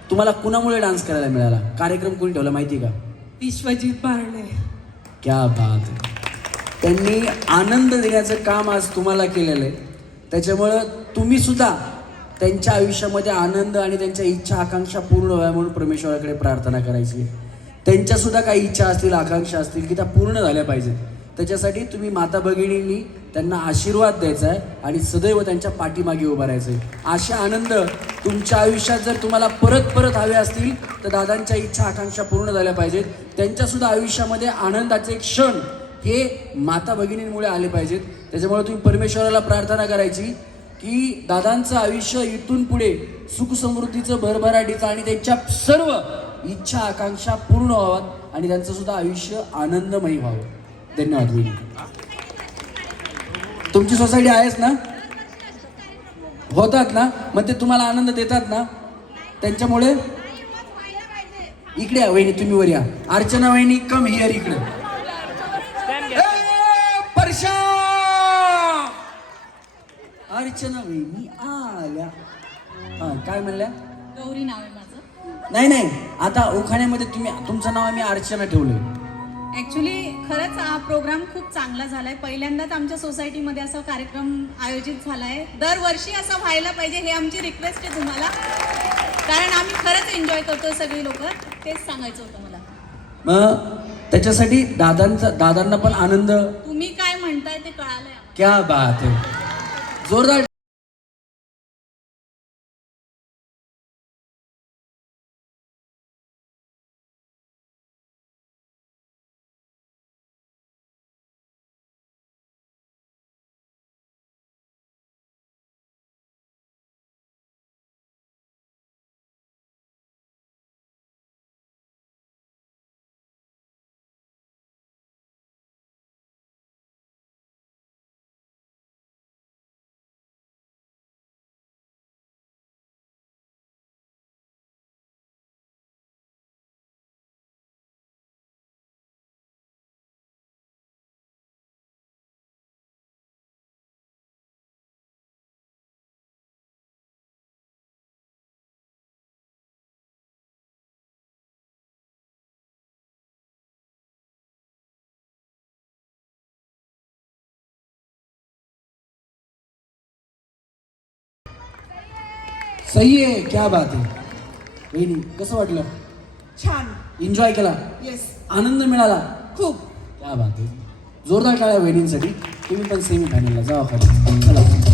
तुम्हाला कुणामुळे डान्स करायला मिळाला? कार्यक्रम कोणी ठेवला माहिती का? विश्वजित बारणे. क्या बात आहे. त्यांनी आनंद देण्याचं काम आज तुम्हाला केलेलं आहे. त्याच्यामुळं तुम्ही सुद्धा त्यांच्या आयुष्यामध्ये आनंद आणि त्यांच्या इच्छा आकांक्षा पूर्ण व्हाव्या म्हणून परमेश्वराकडे प्रार्थना करायची. त्यांच्यासुद्धा काही इच्छा असतील, आकांक्षा असतील की त्या पूर्ण झाल्या पाहिजेत. त्याच्यासाठी तुम्ही माता भगिनींनी त्यांना आशीर्वाद द्यायचा आहे आणि सदैव त्यांच्या पाठीमागे उभं राहायचं आहे. अशा आनंद तुमच्या आयुष्यात जर तुम्हाला परत परत हवे असतील तर दादांच्या इच्छा आकांक्षा पूर्ण झाल्या पाहिजेत. त्यांच्यासुद्धा आयुष्यामध्ये आनंदाचे क्षण हे माता भगिनींमुळे आले पाहिजेत. त्याच्यामुळे तुम्ही परमेश्वराला प्रार्थना करायची की दादांचं आयुष्य इथून पुढे सुख समृद्धीचं, भरभराटीचं आणि त्यांच्या सर्व इच्छा आकांक्षा पूर्ण व्हाव्यात आणि त्यांचं सुद्धा आयुष्य आनंदमयी व्हावं. धन्यवाद. वहिनी तुमची सोसायटी आहेच ना? होतात ना? मग ते तुम्हाला आनंद देतात ना? त्यांच्यामुळे इकडे या वहिनी, तुम्ही वर या. अर्चना वहिनी कम हिअर इकडे. परशा अर्चना वहिनी आल्या. हा, काय म्हणल्या? गौरी नाव आहे माझं. नाही, आता उखाण्यामध्ये तुमचं नाव आम्ही अर्चना ठेवलंय. ॲक्च्युली खरंच हा प्रोग्राम खूप चांगला झाला आहे. पहिल्यांदाच आमच्या सोसायटीमध्ये असा कार्यक्रम आयोजित झाला आहे. दरवर्षी असं व्हायला पाहिजे, हे आमची रिक्वेस्ट आहे तुम्हाला, कारण आम्ही खरंच एन्जॉय करतो सगळी लोक. तेच सांगायचं होतं मला. मग त्याच्यासाठी दादांना पण आनंद. तुम्ही काय म्हणताय ते कळालंय. क्या बात आहे. जोरदार. सही आहे. क्या बात आहे. वहिनी कसं वाटलं? छान. एन्जॉय केला? येस. आनंद मिळाला? खूप. क्या बात आहे. जोरदार टाळ्या वहिनींसाठी. तुम्ही पण सेमी फायनलला जावा खाली. चला.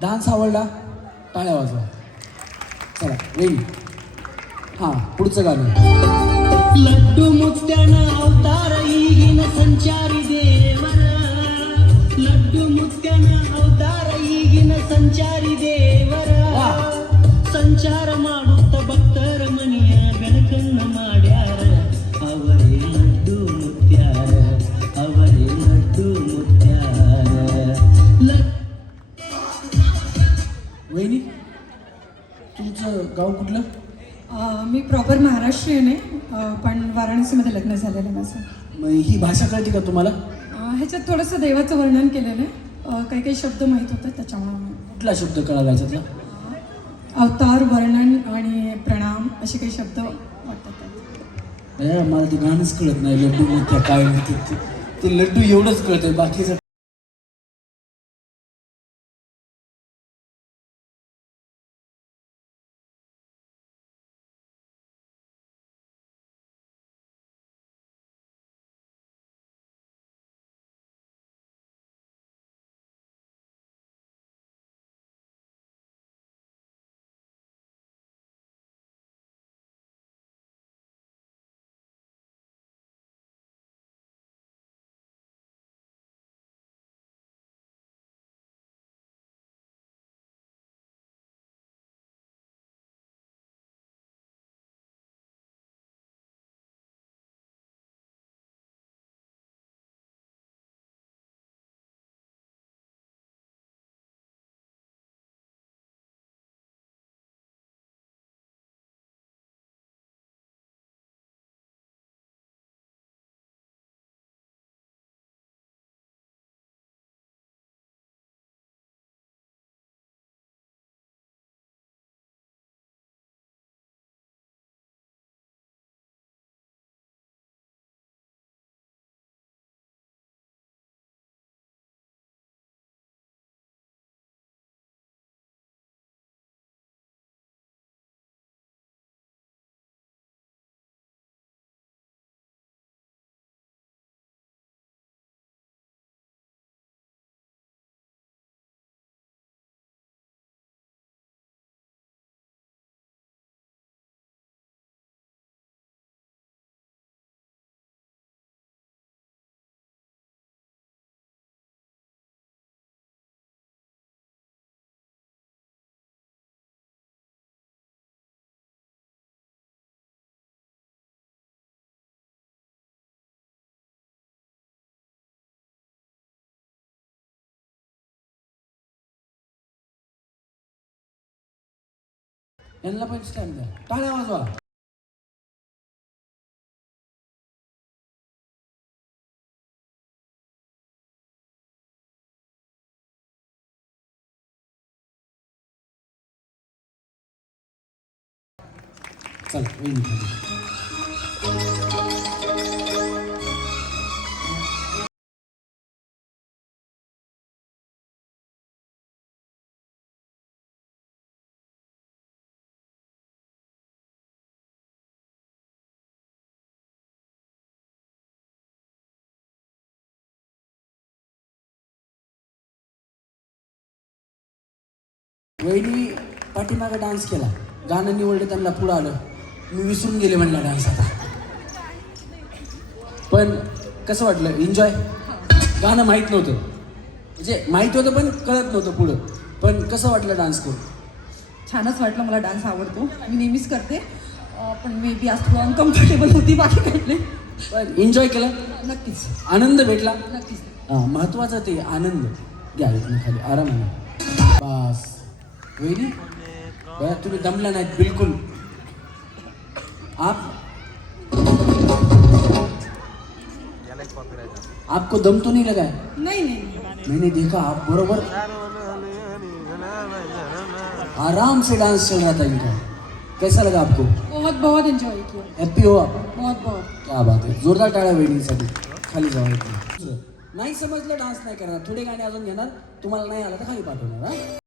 डान्स आवडला? टाळ्या वाजवा. चला रेडी. हां, पुढचं गाणं. लड्डू मुक्त्यानं अवतार येईन संचारी देवर लड्डू मुत्याನ ಅವತಾರ ಈಗಿನ ಸಂಚಾರಿ ದೇವರ ಸಂಚಾರ ಮಾಡುತ್ತ ಭಕ್ತರ ಮನೆಯ ಬೆಳಕನ್ನ ಮಾಡ್ಯಾರ ಅವರೇ ಲಡ್ಡು ಮುತ್ಯಾರ ಅವರೇ ಲಡ್ಡು ಮುತ್ಯಾರ वहिनी तुमचं गाव कुठलं? मी प्रॉपर महाराष्ट्रीयन आहे, पण वाराणसीमध्ये लग्न झालेलं आहे माझं. मग ही भाषा कळते का तुम्हाला? ह्याच्यात थोडंसं देवाचं वर्णन केलेलं आहे, काही काही शब्द माहीत होतात त्याच्यामुळे. कुठला शब्द कळाला याच्यातला? अवतार, वर्णन आणि प्रणाम असे काही शब्द वाटतात त्यात. मला ते गाणंच कळत नाही. लड्डू मोठ्या काय म्हणतात ते लड्डू एवढंच कळतंय, बाकीचं यांना पण स्टॅम्प द्या. टाळ्या वाजवा. चला वहिनी खाली. वहिनी पाठीमागं डान्स केला, गाणं निवडलं, त्यांना पुढं आलं, मी विसरून गेले म्हणला डान्स आता. पण कसं वाटलं? एन्जॉय? गाणं माहीत नव्हतं, म्हणजे माहीत होतं पण कळत नव्हतं पुढं, पण कसं वाटलं डान्स करून? छानच वाटलं, मला डान्स आवडतो, मी नेहमीच करते, पण मे बी आज थोडं अनकम्फर्टेबल होती, बाकी काही नाही. पण एन्जॉय केलं? नक्कीच आनंद भेटला? नक्कीच. हां, महत्त्वाचं ते आनंद. घ्या इथनं खाली आरामाने. बस वहिनी बघा, तुम्ही दमला नाहीत बिलकुल. आपको दम तो नहीं लगा है? नाही नाही मैंने देखा आप बरोबर आराम से डांस चल रहा था इनका. कैसा लगा आपको? बहुत बहुत एन्जॉय किया, हैप्पी हो आप? बहुत बहुत. क्या बात आहे, जोरदार टाळ्या वहिनीसाठी. खाली जाऊ इथनं. नाही समजलं डान्स नाही करणार, थोडे गाणे अजून घेणार, तुम्हाला नाही आलं तर खाली पाठवणार. हा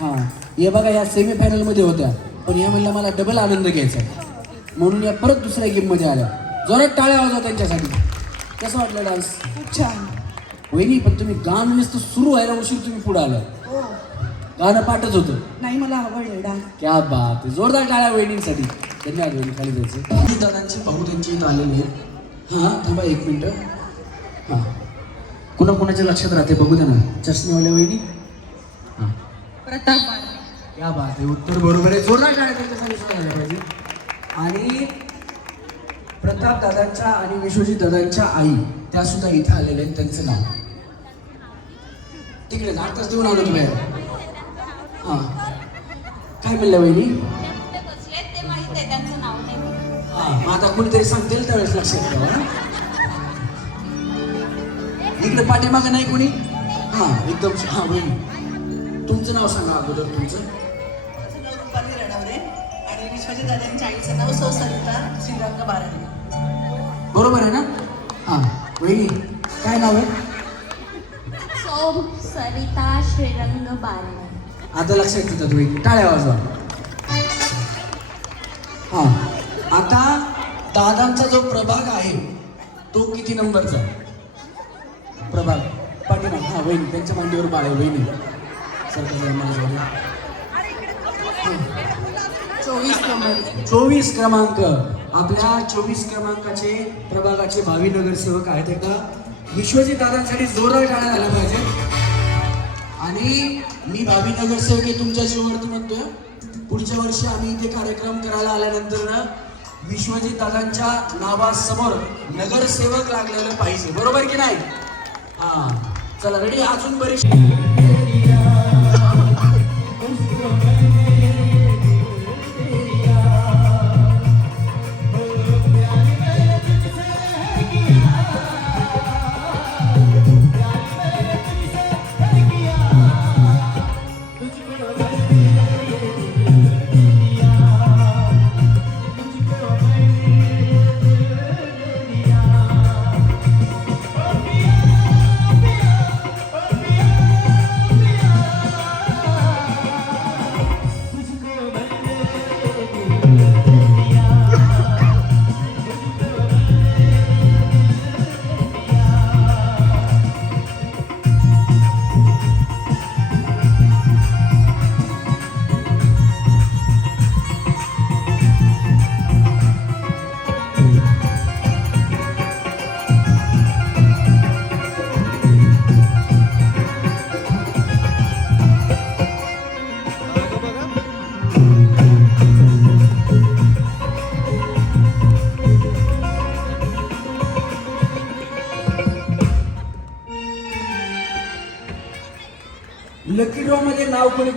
हां हे बघा या सेमीफायनलमध्ये होत्या पण या म्हणल्या मला डबल आनंद घ्यायचा म्हणून या परत दुसऱ्या गेममध्ये आल्या. जोरात टाळ्या वाजवा त्यांच्यासाठी. कसं वाटलं डान्स? खूप छान. वहिनी पण तुम्ही गाणं नुसतं सुरू व्हायला उशीर तुम्ही पुढे आलं. हो गाणं पाठच होतं. नाही मला आवडलं डान्स. क्या बात आहे. जोरदार टाळ्या वहिनींसाठी. धन्यवाद वहिनी. खाली जायचं. दादांची भाऊ त्यांची इथं आलेली आहेत. हां थांबा 1 मिनटं. हां कुणाच्या लक्षात राहते बघू द्या ना. चष्मेवाल्या वहिनी. हां प्रताप बारणे. क्या बात आहे. उत्तर बरोबर आहे. जोरदार टाळ्या त्यांच्यासाठी सुद्धा झाल्या पाहिजे. आणि प्रताप दादांच्या आणि विश्वजित दादांच्या आई त्या सुद्धा इथे आलेल्या आहेत. त्यांचं नाव तिकडे 8 तास देऊन आलो तुम्ही. हां काय म्हणलं वहिनी? ते माहित आहे त्यांचं नाव नाही. हां मग आता कोणीतरी सांगतील त्यावेळेस लक्षात ठेवा. इकडे पाठीमागं नाही कोणी? हां एकदम. हां वहिनी तुमचं नाव सांगा अगोदर. तुमचं माझं नाव रुपाली रणवरे आणि विश्वजित दादांच्या आईचं नाव सौ सरिता श्रीरंग बाराडे. बरोबर आहे ना? हां वहिनी काय नाव आहे? सौ सरिता श्रीरंग बारणे. आता लक्षात येतात वहिनी. टाळ्या वाजवा. हां आता दादांचा जो प्रभाग आहे तो किती नंबरचा प्रभाग? पाठीमाग. हां वहिनी त्यांच्या मांडीवर बाळ आहे वहिनी. सरकार मला 24 नंबर. 24 क्रमांक. आपल्या 24 क्रमांकाचे प्रभागाचे भावी नगरसेवक आहेत. एकदा विश्वजित दादांसाठी जोरदार टाळ्या झाल्या पाहिजे. आणि मी भावी नगरसेवक हे तुमच्या जीवावरती म्हणतोय. पुढच्या वर्षी आम्ही इथे कार्यक्रम करायला आल्यानंतर ना विश्वजित दादांच्या नावासमोर नगरसेवक लागलेलं पाहिजे. बरोबर की नाही? हां चला रेडी. अजून बरीचशी लकी ड्रॉ मध्ये नाव कोणी?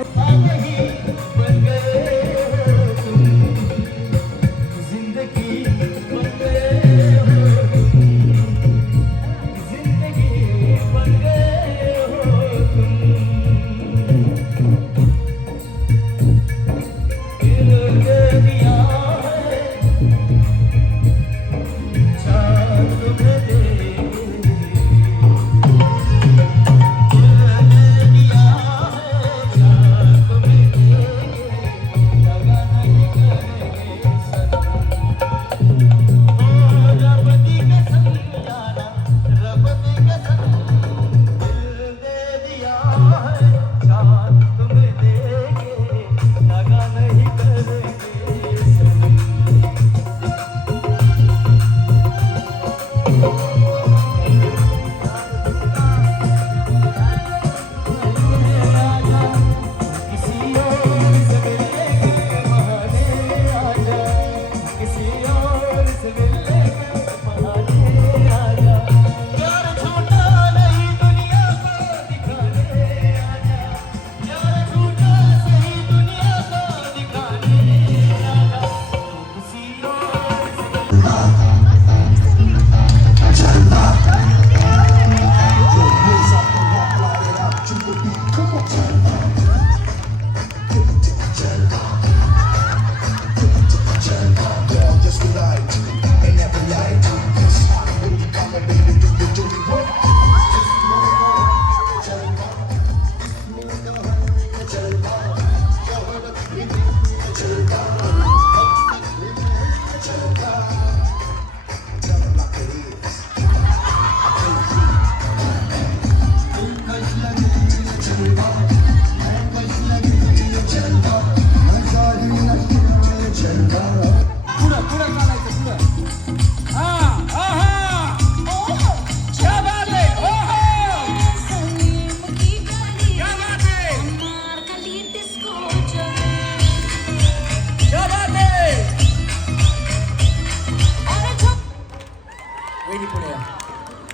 वहिनी पुढे या.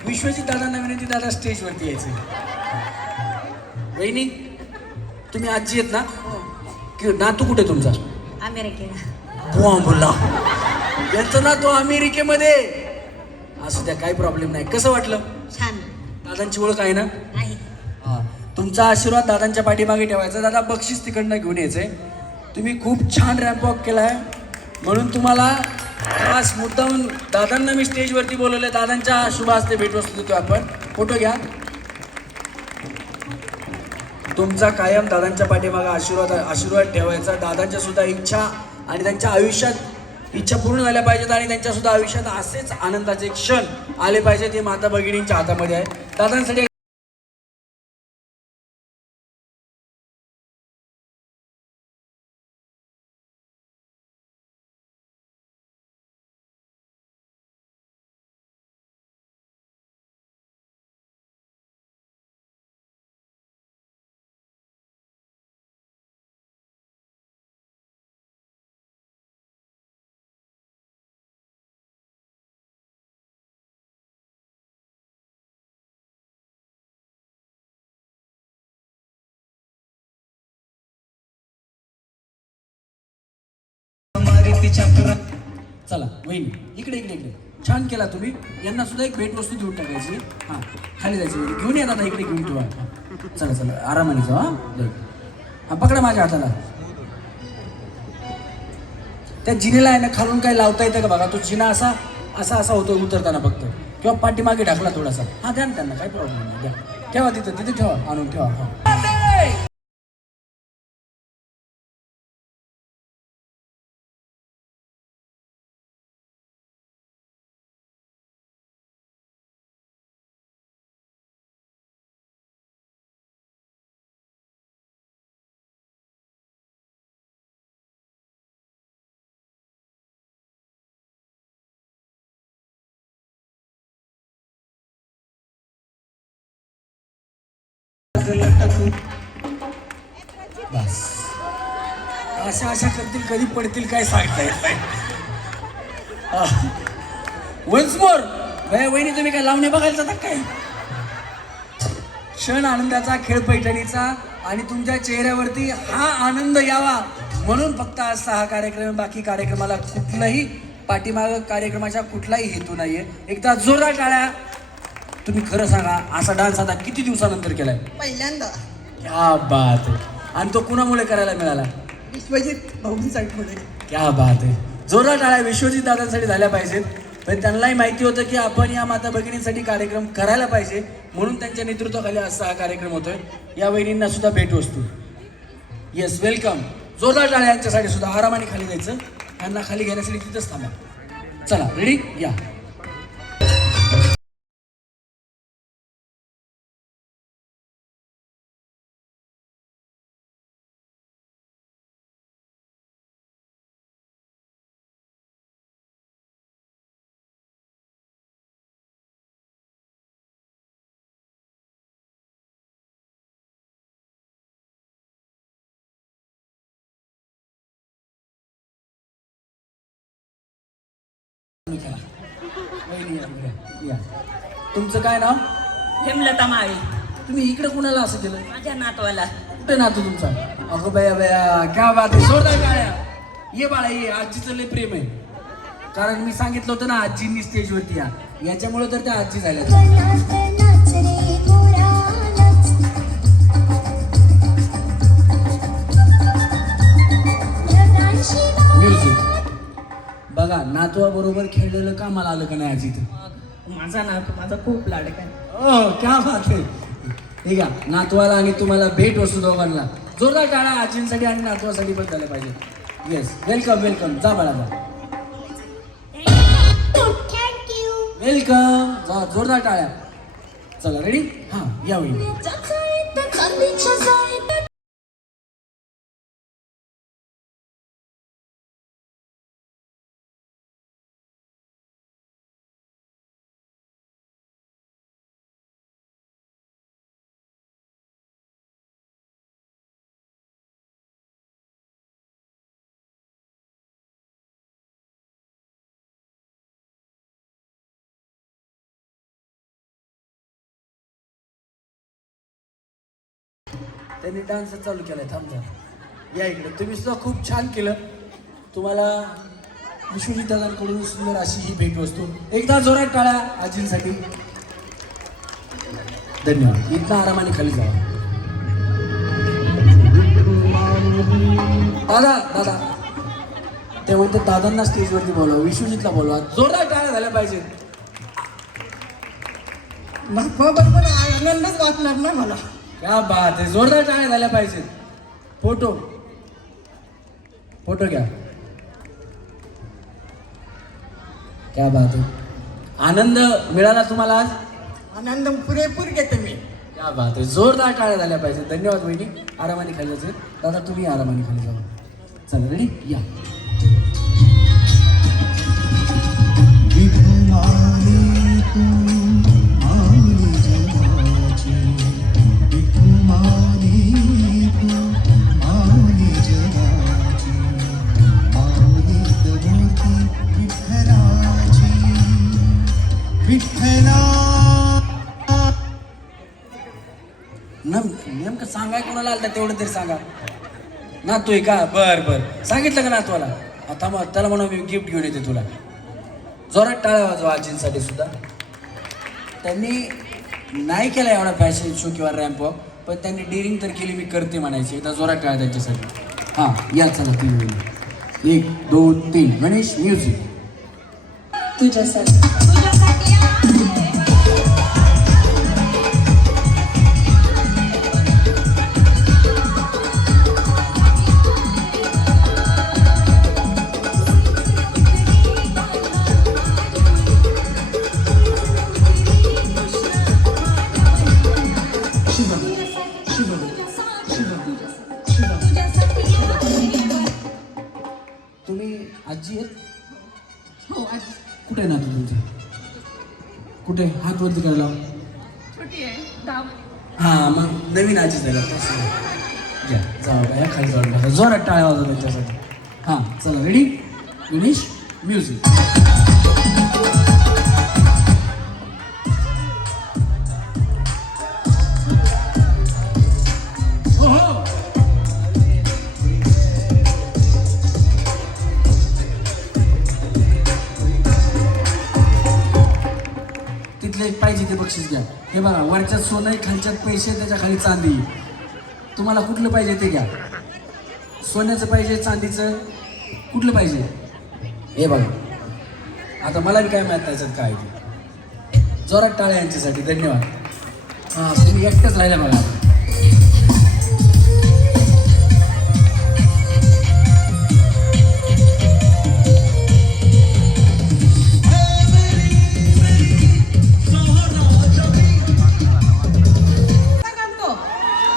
विश्वजित दादांना विनंती, दादा स्टेजवरती यायचे. वहिनी तुम्ही आजी आहेत ना? नातू कुठे तुमचा? अमेरिकेला. बोला यांचं नातू अमेरिकेमध्ये. असू द्या, काही प्रॉब्लेम नाही. कसं वाटलं? छान दादांची ओळख आहे ना? आहे. हा, तुमचा आशीर्वाद दादांच्या पाठीमागे ठेवायचा. दादा बक्षीस तिकडनं घेऊन यायचंय. तुम्ही खूप छान रॅम्प वॉक केलाय, म्हणून तुम्हाला खास मुद्दाहून दादांना मी स्टेजवरती बोलवलंय. दादांच्या शुभ हस्ते भेटवस्तू देतो आपण. फोटो घ्या. तुमचा कायम दादांच्या पाठीमागे आशीर्वाद ठेवायचा. दादांच्या सुद्धा इच्छा आणि त्यांच्या आयुष्यात इच्छा पूर्ण झाल्या पाहिजेत आणि त्यांच्या सुद्धा आयुष्यात असेच आनंदाचे क्षण आले पाहिजेत. हे माता भगिनींच्या हातामध्ये आहे. दादांसाठी चला वहिनी इकडे इकडे इकडे. छान केला तुम्ही. यांना सुद्धा एक भेटवस्तू देऊन टाकायची. हां, खाली जायची. घेऊन या दादा, इकडे घेऊन ठेवा. चला चला, आरामाने जाऊ. हां, पकडा माझ्या हाताला. त्या जिनेला आहे ना खालून काही लावता येतं का बघा. तो जिना असा असा असा होतो उतरताना फक्त, किंवा पाठीमागे ढाकला थोडासा. हां, द्या ना त्यांना, काही प्रॉब्लेम नाही. द्या, ठेवा तिथं तिथे ठेवा, आणून ठेवा. हां, बस. अशा अशा करतील, कधी पडतील काय सांगता येत नाही. Once more. वहिनी तुम्ही काय लावणे बघायला जाता काय? क्षण आनंदाचा, खेळ पैठणीचा आणि तुमच्या चेहऱ्यावरती हा आनंद यावा म्हणून फक्त आजचा हा कार्यक्रम. बाकी कार्यक्रमाला कुठलाही पाठीमाग कार्यक्रमाच्या कुठलाही हेतू नाहीये. एकदा जोरदार टाळ्या. तुम्ही खरं सांगा, असा डान्स आता किती दिवसानंतर केलाय? पहिल्यांदा. क्या बात आहे. आणि तो कुणामुळे करायला मिळाला? विश्वजित भाऊंसाठी. क्या बात आहे. जोरदार टाळ्या विश्वजित दादांसाठी झाल्या पाहिजेत. पण त्यांनाही माहिती होतं की आपण या माता भगिनींसाठी कार्यक्रम करायला पाहिजे, म्हणून त्यांच्या नेतृत्वाखाली असा हा कार्यक्रम होतोय. या वहिनींना सुद्धा भेटवस्तू. Yes, welcome. जोरदार टाळ्या यांच्यासाठी सुद्धा. आरामाने खाली जायचं. यांना खाली घेण्यासाठी तिथंच थांबा. चला, रेडी? या. या. तुमचं काय नाव? हेमलता माळी. तुम्ही इकडे कुणाला असं केलं? माझ्या नातवाला. कुठे नातू तुमचा? अगो बया बया, क्या बात आहे. जोरदार टाळ्या. ये बाळा ये. आजीचं लय प्रेम आहे. कारण मी सांगितलं होतं ना आजींनी स्टेजवरती या, याच्यामुळे तर त्या आजी झाल्या. म्युझिक बघा. नातवा बरोबर खेळलेलं कामाला आलं का नाही आजी? माझा नातू माझा खूप लाडका आहे. क्या बात आहे. ठीक आहे, नातवाला आणि तुम्हाला भेट वस्तू दोघांना. जोरदार टाळा आजींसाठी आणि नातवासाठी पण झाल्या पाहिजे. Yes, welcome welcome. जा बाळा जा. वेलकम. जा, जोरदार टाळ्या. चला रेडी? हां, या होईल. त्यांनी डान्स चालू केलाय. थांबता या इकडे. तुम्ही सुद्धा खूप छान केलं. तुम्हाला विश्वजित दादांकडून सुंदर अशी ही भेटवस्तू. एकदा जोरात टाळ्या आजींसाठी. धन्यवाद. इथं आरामाने खाली जावा. दादा ते म्हणते दादांना स्टेजवरती बोलवा, विश्वजितला बोलवा. जोरदार टाळ्या झाल्या पाहिजेत. बरोबर आनंदच वाटणार ना मला. क्या बात आहे. जोरदार टाळ्या झाल्या पाहिजेत. फोटो घ्या. क्या बात आहे. आनंद मिळाला तुम्हाला आज. आनंद पुरेपूर घेते मी. क्या बात आहे. जोरदार टाळ्या झाल्या पाहिजे. धन्यवाद वहिनी. आरामाने खाली जायचे. दादा तुम्ही आरामाने खाली जावा. चला रेडी या. नेमकं सांगाय कोणाला आलं तेवढं तरी सांगा. नातू का? बर सांगितलं का नातवाला? आता मग त्याला म्हणून मी गिफ्ट घेऊन येते तुला. जोरात टाळ्या वाजवा आजींसाठी सुद्धा. त्यांनी नाही केला एवढा फॅशन शो किंवा रॅम्प वॉक, पण त्यांनी डिरिंग तर केली. मी करते म्हणायची. एकदा जोरात टाळ्या त्यांच्यासाठी. हां या चला. 3 1 2 3 गणेश म्युझिक. तुझ्यासाठी तुम्ही आजी आहेत? हो आजी कुठे आहे ना तू तुमची? कुठे? हात वरती करायला. छोटी आहे 10. हां मग नवीन आजी झाला. घ्या जाऊ या खाली जाऊन टाका. जोरात टाळ्या वाजवा त्यांच्यासाठी. हां चला रेडी. गणेश म्युझिक. तिथले पाहिजे ते बक्षीस घ्या. हे बघा वरच्यात सोनं आहे, खालच्यात पैसे, त्याच्या खाली चांदी. तुम्हाला कुठलं पाहिजे ते घ्या. सोन्याचं पाहिजे, चांदीचं, कुठलं पाहिजे? हे बघा आता मला बी काय माहीत नाही काय ते. जोरात टाळ्या यांच्यासाठी. धन्यवाद. हां तुम्ही एकटंच राहिल्या बघा.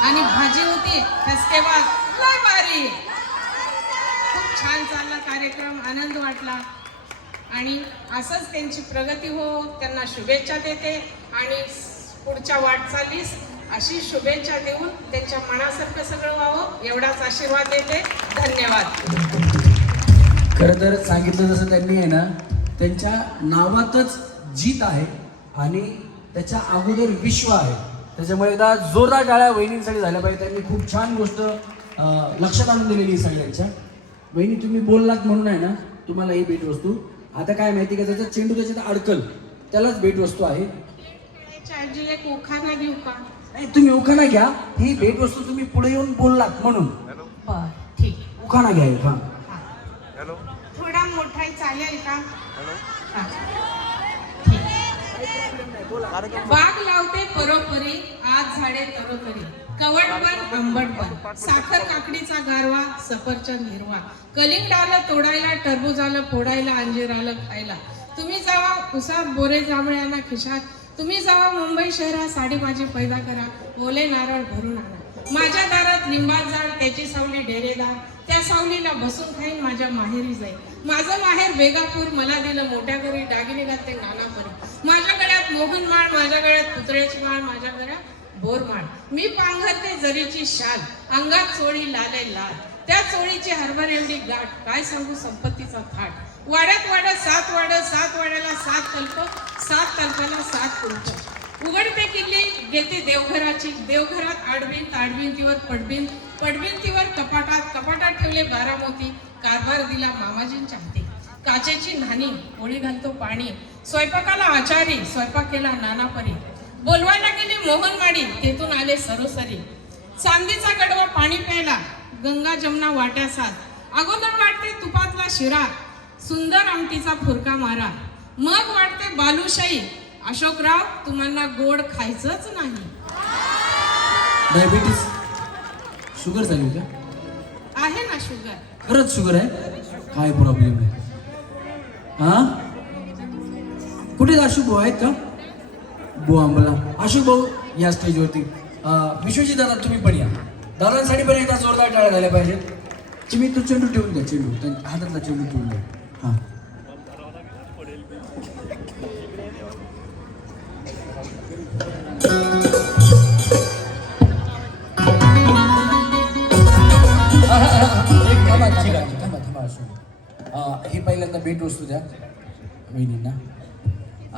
आणि भाजी होती खसकेबाज लय भारी. खूप छान चालला कार्यक्रम. आनंद वाटला आणि असंच त्यांची प्रगती हो. त्यांना शुभेच्छा देते आणि पुढच्या वाटचालीस अशी शुभेच्छा देऊन त्यांच्या मनासारखं सगळं व्हावं एवढाच आशीर्वाद देते. धन्यवाद. खरं तर सांगितलं जसं त्यांनी आहे ना, त्यांच्या नावातच जीत आहे आणि त्याच्या अगोदर विश्व आहे. त्याच्यामुळे एकदा जोरदार टाळ्या वहिनींसाठी झाल्या पाहिजे. त्यांनी खूप छान गोष्ट लक्षात आणून दिलेली सगळ्यांच्या. वहिनी तुम्ही बोललात म्हणून आहे ना तुम्हाला ही भेटवस्तू. आता काय माहिती का, त्याचा चेंडू त्याच्यात अडकल त्यालाच भेटवस्तू आहे. आजी एक उखाणा देऊ का? नाही तुम्ही उखाणा घ्या. ही भेटवस्तू तुम्ही पुढे येऊन बोललात म्हणून. बर ठीक. उखाणा घ्या. हां थोडा मोठा चालेल का? बाग लावते परोपरी, आज झाडे तरोतरी, कवटबन आंबटबन, साखर काकडीचा गारवा, सफरचंद हिरवा, कलिंगड आलं तोडायला, टरबूज आलं फोडायला, अंजीर आलं खायला. तुम्ही जावा उसात बोरे जांभळ्यांना खिशात, तुम्ही जावा मुंबई शहरात साडी भाजी पैदा करा, ओले नारळ भरून आणा. माझ्या दारात लिंबात झाड, त्याची सावली डेरेदार, त्या सावलीला बसून खाईन माझ्या माहेरी जाईल. माझं माहेर बेगापूर, मला दिलं मोठ्या घरी, दागिने घालते नानापरी. माझ्या गळ्यात मोहन माळ, माझ्या गळ्यात पुतळ्याची माळ, माझ्या गळ्यात बोरमाळ. मी पांघरते जरीची शाल, अंगात चोळी लाले लाल, त्या चोळीची हरभर एवढी गाठ, काय सांगू संपत्तीचा थाट. वाड्यात वाड्यात सात वाड्याला 7 कल्प, 7 कल्पाला 7 कुंप. उघडते किल्ली घेते देवघराची, देवघरात आडवीन, ताडवीन तीवर पडवीन, पडवीन तीवर कपाटात, कपाटात ठेवले 12 मोती, कारभार दिला मामाजींच्या हाती. काचेची न्हाणी, पोळी घालतो पाणी, स्वयंपाकाला आचारी, स्वयंपाक केला नाना परी. बोलवायला गेली मोहनमाडी, तेथून आले सरोसरी. चांदीचा गडवा पाणी प्यायला, गंगा जमुना वाट्या साथ. अगोदर वाटते तुपातला शिरा, सुंदर आमटीचा फुरका मारा. मग वाटते बालुशाही, अशोकराव तुम्हाला गोड खायचंच नाही. डायबिटीस शुगर झाली का? आहे ना शुगर. खरंच शुगर आहे? काय प्रॉब्लेम आहे? हा कुठे अशोक भाऊ आहेत का? बुवा आंबला. अशोक भाऊ या स्टेजवरती. विश्वजित दादा तुम्ही पण या. दादांसाठी पण एकदा जोरदार टाळ्या झाल्या पाहिजेत. तुम्ही तो चेंडू ठेवून द्या, चेंडू हातातला चेंडू ठेवून द्या. हा थांबा अशोक. हे पहिल्यांदा भेट वस्तू द्या वहिनींना.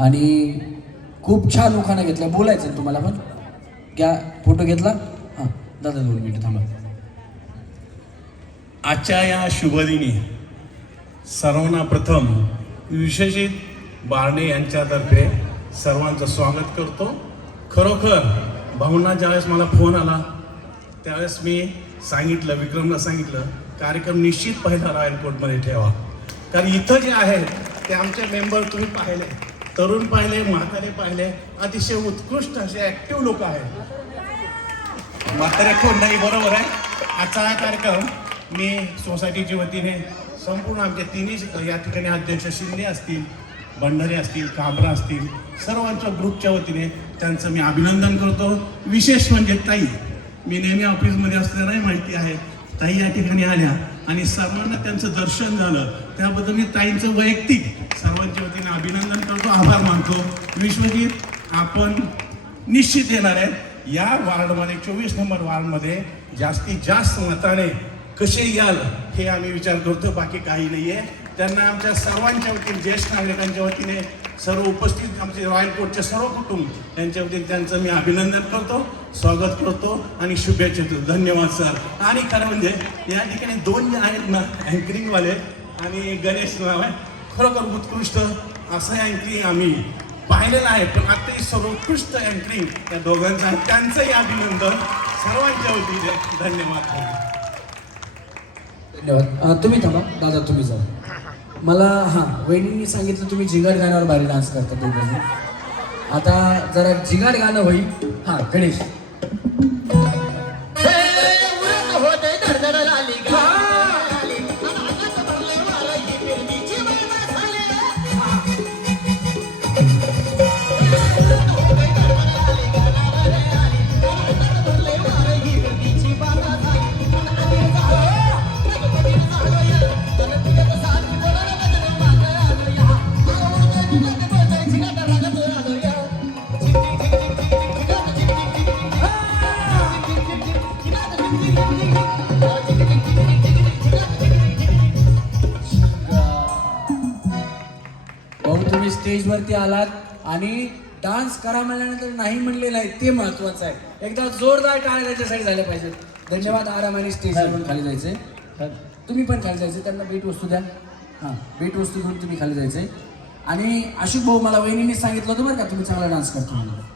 आणि खूप छान उखाणा घेतला. बोलायचं ना तुम्हाला पण? घ्या फोटो घेतला. हां दादा 2 मिनिटं थांबा. आजच्या या शुभदिनी सर्वांना प्रथम विश्वजित बारणे यांच्यातर्फे सर्वांचं स्वागत करतो. खरोखर भावना ज्यावेळेस मला फोन आला त्यावेळेस मी सांगितलं, विक्रमला सांगितलं, कार्यक्रम निश्चित पहिला रॉयल कोर्टमध्ये ठेवा. कारण इथं जे आहे ते आमचे मेंबर तुम्ही पाहिले, तरुण पाहिले, म्हातारे पाहिले, अतिशय उत्कृष्ट असे ॲक्टिव्ह लोक आहेत. म्हातारे कोण नाही, बरोबर आहे. आजचा हा कार्यक्रम मी सोसायटीच्या वतीने संपूर्ण आमच्या तिन्ही या ठिकाणी अध्यक्ष शिंदे असतील, भंडारे असतील, काबरा असतील, सर्वांच्या ग्रुपच्या वतीने त्यांचं मी अभिनंदन करतो. विशेष म्हणजे ताई, मी नेहमी ऑफिसमध्ये असल्याने माहिती आहे, ताई या ठिकाणी आल्या आणि सर्वांना त्यांचं दर्शन झालं. त्याबद्दल मी ताईंचं वैयक्तिक सर्वांच्या वतीने अभिनंदन करतो, आभार मानतो. विश्वजित आपण निश्चित येणार आहे या वार्डमध्ये, 24 नंबर वार्डमध्ये जास्तीत जास्त मताने कसे याल हे आम्ही विचार करतो, बाकी काही नाही आहे. त्यांना आमच्या सर्वांच्या वतीने, ज्येष्ठ नागरिकांच्या वतीने, सर्व उपस्थित आमचे रॉयल कोर्टचे सर्व कुटुंब यांच्या वतीने त्यांचं मी अभिनंदन करतो, स्वागत करतो आणि शुभेच्छा देतो. धन्यवाद सर. आणि खरं म्हणजे या ठिकाणी 2 जे आहेत ना अँकरिंगवाले, आणि गणेश नाव आहे, खरोखर उत्कृष्ट असं अँकरिंग आम्ही पाहिलेलं आहे. पण आता ही सर्वोत्कृष्ट अँकरिंग त्या दोघांचं आहे, त्यांचंही अभिनंदन सर्वांच्या वतीने. धन्यवाद. धन्यवाद. तुम्ही थांबा दादा, तुम्ही जा. मला हां वहिनींनी सांगितलं तुम्ही जिगाड गाण्यावर भारी डान्स करता दोघांनी. आता जरा जिगाड गाणं होईल. हां गणेश. होते धडधड आली गाली, अंगात भरले वारा, ही फिरतीची बाई बसाली. भरले वारा, ही फिरतीची बाता झाली. भाऊ तुम्ही स्टेजवरती आलात आणि डान्स करा म्हणल्यानंतर नाही म्हणलेलं आहे ते महत्वाचं आहे. एकदा जोरदार टाळ्या त्याच्यासाठी झाल्या पाहिजेत. धन्यवाद. आरामाने स्टेजवरून खाली जायचंय. तुम्ही पण खाली जायचं. त्यांना भेट वस्तू द्या. हां भेट वस्तू घेऊन तुम्ही खाली जायचंय. आणि अशोक भाऊ मला वहिनीने सांगितलं होतं बरं का तुम्ही चांगला डान्स करतो म्हणून.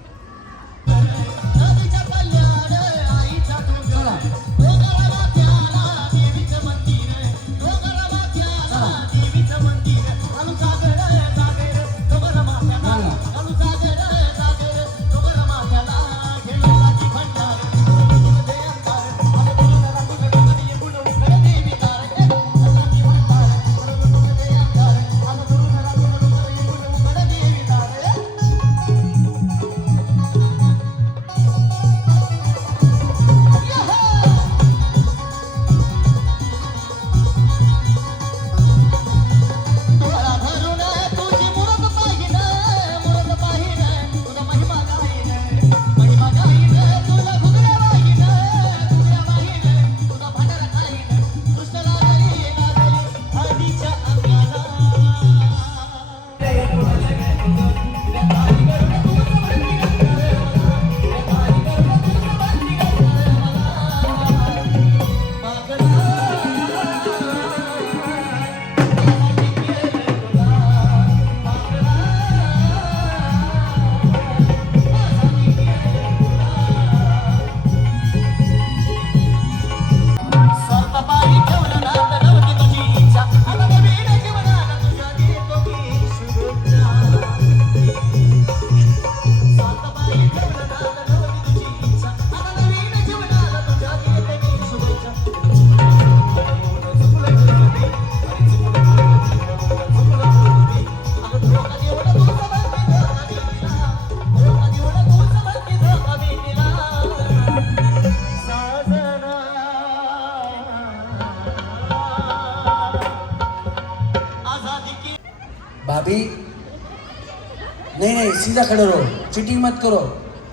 नहीं नहीं, सीधा खड़े रहो, चिटिंग मत करो.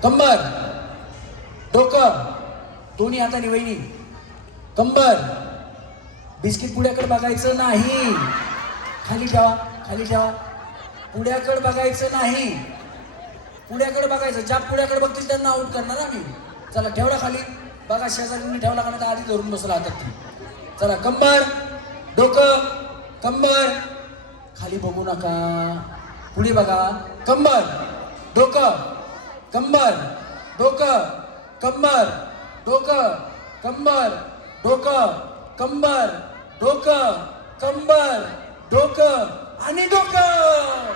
कंबर, डोकं, दोन्ही हाताने वहिनी. कंबर, बिस्किट पुड्याकडे बघायचं नाही. खाली ठेवा, खाली ठेवा. पुड्याकडे बघायचं नाही. पुड्याकडे बघायचं. ज्या पुड्याकडे बघतील त्यांना आउट करणार आम्ही. चला ठेवला खाली. बघा शेजारी ठेवला का नाही, आधी धरून बसला हातात. चला कंबर, डोकं, कंबर, खाली बघू नका, पुढे बघा. कंबर, डोकं, कंबर, डोकं, कंबर, डोकं, कंबर, डोकं, कंबर, डोकं, कंबर, डोकं आणि डोकं.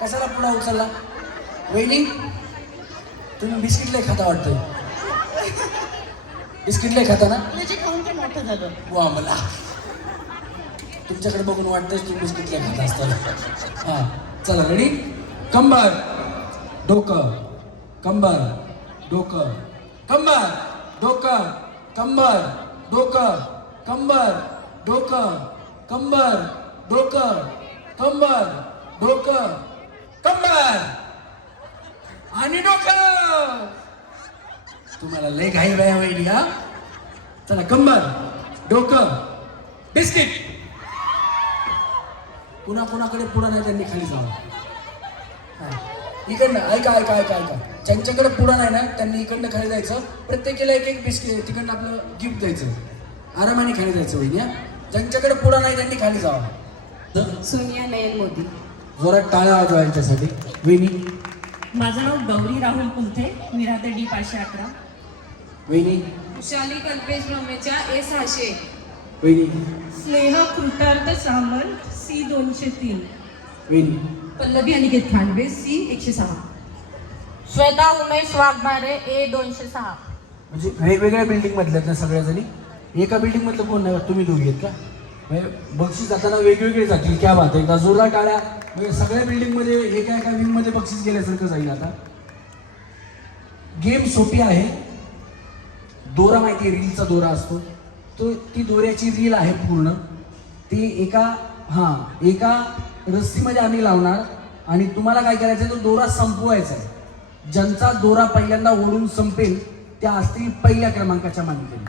कशाला पुन्हा उचलला? वहिनी तुम्ही बिस्किट लय खाता वाटतं. बिस्किट लय खाता ना? म्हणजे खाऊन काय मोठं झालं. वा, मला तुमच्याकडे बघून वाटतंच तुम्ही बिस्किट लय खाता असताना. हा चला रेडी. कंबर, डोकं, कंबर, डोकं, कंबर, डोकं, कंबर, डोकं, कंबर, डोकं, कंबर, डोकं, कंबर, डोकं, कंबर आणि डोकं. तुम्हाला लय घाई बाया वहिनी. हा चला कंबर, डोकं, बिस्किट. पुन्हा कोणाकडे पुढं नाही त्यांनी खाली जावं. इकडनं ऐका ऐका ऐका ऐका. ज्यांच्याकडे पुढं नाही ना त्यांनी इकडनं खाली जायचं. प्रत्येकाला एक एक बिस्किट तिकडनं आपलं गिफ्ट द्यायचं. आरामाने खाली जायचं वहिनी. ज्यांच्याकडे पुढं नाही त्यांनी खाली जावं. सोनिया नयन मोदी. जोरात टाळ्या वाजवा यांच्यासाठी. वहिनी. माझं नाव गौरी राहुल कुंथे, मी राहते डी 511. वहिनी. शाली कल्पेश ब्रह्मेच्या A600. वहिनी. स्नेहा कृतार्थ सामंत C 203. वहिनी. पल्लवी अनिकेत खांडवे C 106. श्वेता उमेश वाघमारे A 206. म्हणजे वेगवेगळ्या बिल्डिंग मधल्यात ना सगळ्या जणी. एका बिल्डिंग मधलं कोण नाही? तुम्ही दोघी आहेत का? म्हणजे बक्षीस जाताना वेगवेगळे जातील. क्या बात आहे. एकदा जोरदार टाळ्या. म्हणजे सगळ्या बिल्डिंग मध्ये एका एका विंग मध्ये बक्षीस गेल्यासारखं जाईल. आता गेम सोपी आहे. दोरा माहिती आहे, रीलचा दोरा असतो तो. ती दोऱ्याची रील आहे पूर्ण. ती एका रस्सीमध्ये आम्ही लावणार आणि तुम्हाला काय करायचं, तो दोरा संपवायचा आहे. ज्यांचा दोरा पहिल्यांदा ओढून संपेल त्या असतील पहिल्या क्रमांकाच्या मालिकेने.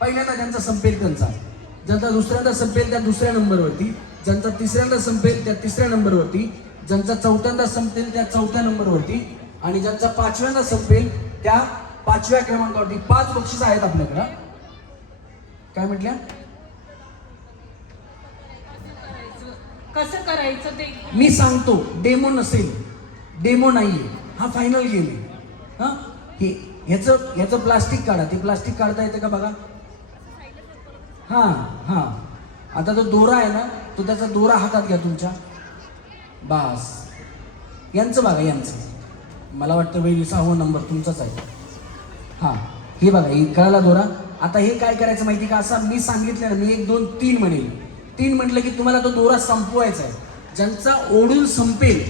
पहिल्यांदा ज्यांचा संपेल त्यांचा, ज्यांचा दुसऱ्यांदा संपेल त्या दुसऱ्या नंबरवरती, ज्यांचा तिसऱ्यांदा संपेल त्या तिसऱ्या नंबरवरती, ज्यांचा चौथ्यांदा संपेल त्या चौथ्या नंबरवरती आणि ज्यांचा पाचव्यांदा संपेल त्या पाचव्या क्रमांकावरती. 5 बक्षीस आहेत आपल्याकडं. काय म्हटल्या? कसं करायचं ते मी सांगतो. डेमो नसेल, डेमो नाहीये, हा फायनल गेम आहे. हा ह्याचं प्लास्टिक काढा. ते प्लास्टिक काढता येतं का बघा. हा आता तो दोरा आहे ना, तो त्याचा दोरा हातात घ्या तुमच्या. बास. यांचं बघा, यांचं. मला वाटतं वहिनी 6वा नंबर तुमचाच आहे. हा हे बघा, हे कळाला दोरा. आता हे काय करायचं माहिती का, असं मी सांगितलं ना, मी 1 2 3 म्हणेल. 3 म्हटलं की तुम्हाला तो दोरा संपवायचा आहे. ज्यांचा ओढून संपेल,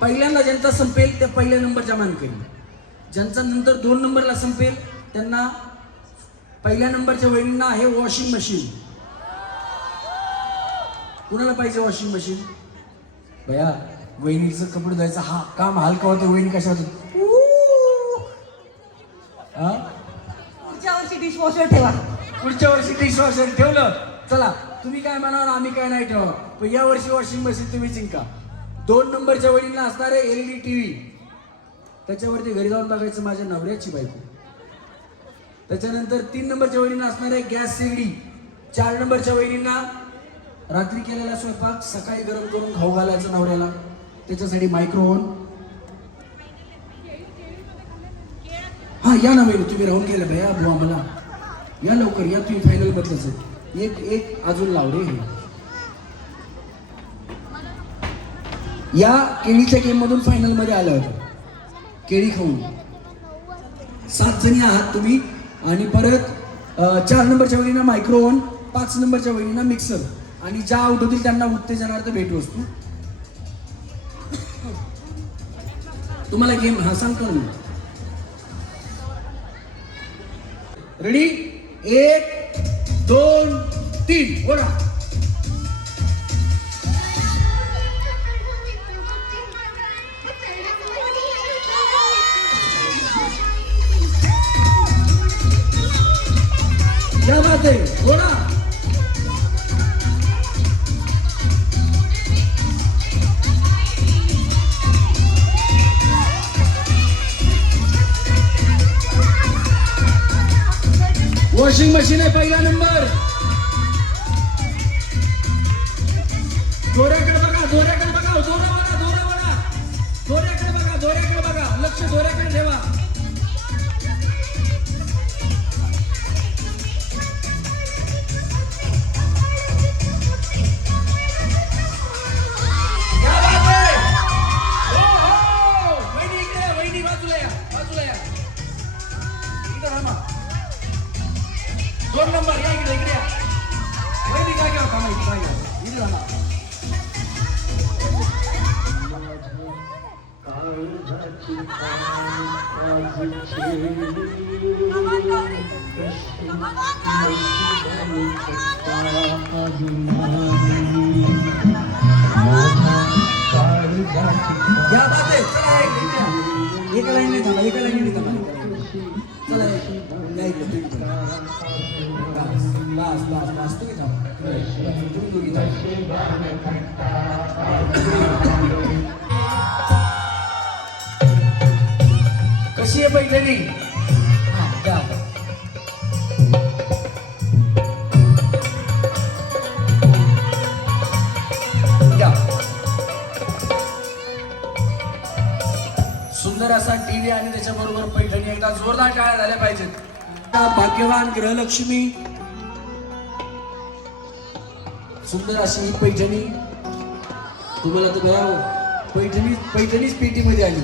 पहिल्यांदा ज्यांचा संपेल त्या पहिल्या नंबरच्या मानकरी. ज्यांचा नंतर 2 नंबरला संपेल त्यांना पहिल्या नंबरच्या वहिनींना आहे वॉशिंग मशीन. कुणाला पाहिजे वॉशिंग मशीन? भैया वहिनीचं कपडे धुवायचं हा काम हलका होतं. वहिनी कशा होतं? पुढच्या वर्षी डिशवॉशर ठेवा. पुढच्या वर्षी डिशवॉशर ठेवलं. चला तुम्ही काय म्हणाल, आम्ही काय नाही ठेवा. पण या वर्षी वॉशिंग मशीन तुम्ही जिंका. 2 नंबरच्या वहिनीला असणार आहे LED TV. त्याच्यावरती घरी जाऊन बघायचं माझ्या नवऱ्याची बायको. त्याच्यानंतर 3 नंबरच्या वहिनीला असणार आहे गॅस शेगडी. 4 नंबरच्या वहिनींना रात्री केलेला स्वयंपाक सकाळी गरम करून खाऊ घालायचं नवऱ्याला, त्याच्यासाठी मायक्रोओव्हन. हा या ना वहिनी, तुम्ही राहून गेले भैया बुवा, मला या लवकर या. तुम्ही फायनल बदलच एक अजून लाव रे. या केळीच्या गेम मधून फायनल मध्ये आलं होतं. केळी खाऊन 7 जणी आहात तुम्ही. आणि परत 4 नंबरच्या वहिनींना मायक्रोओव्हन, 5 नंबरच्या वहिनींना मिक्सर आणि ज्या आउट होतील त्यांना उत्तेजनार्थ भेटवस्तू. तुम्हाला गेम हा सांगतो ना. रेडी? 1 2 3 बोला. वॉशिंग मशीन आहे पहिला नंबर. दोऱ्याकडे बघा, दोऱ्याकडे बघा, दोरा बघा, दोरा बघा, दोऱ्याकडे बघा, दोऱ्याकडे बघा, लक्ष दोऱ्याकडे ठेवा. क्या बात आहे? हो, हो. वहिनी इकडे या, वहिनी बाजूला या, बाजूला या. इकडे थांबा. 2 नंबर या इकडे, इकडे या. वहिनी जागेवर थांबा, इकडे जागेवर. इकडे थांबा. क्या बात आहे? चला एका लाईनने थांबा, एका लाईनने थांबा. चला या इकडे, तुम्ही थांबा. बस बस बस, तुम्ही थांबा. तुम्ही दोघी थांबा. कशी आहे पैठणी? हा द्या. सुंदर असा टीव्ही आणि त्याच्याबरोबर पैठणी. एकदा जोरदार टाळ्या झाल्या पाहिजेत. भाग्यवान गृहलक्ष्मी, सुंदर अशी ही पैठणी. तुम्हाला तर बघा पैठणीच पेटीमध्ये आली.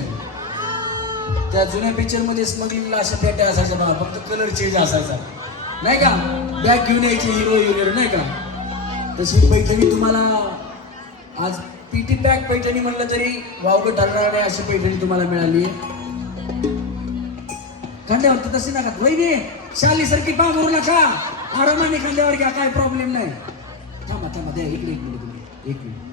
त्या जुन्या पिक्चर मध्ये स्मगलिंगला अशा पेट्या असायच्या बघा, फक्त कलर चेंज असायचा नाही का. बॅग घेऊन यायचे हिरो नाही का. तशी पैठणी तुम्हाला आज पीटी पॅक पैठणी म्हणलं तरी वावगं ठरणार नाही अशी पैठणी तुम्हाला मिळाली आहे. खांद्यावर तशी नका वहिनी, शालीसारखी पांघरू नका, आरामाने खांद्यावर घ्या, काय प्रॉब्लेम नाही. थांबा थांबा, द्या इकडे एक मिनिट, तुम्ही एक मिनिट.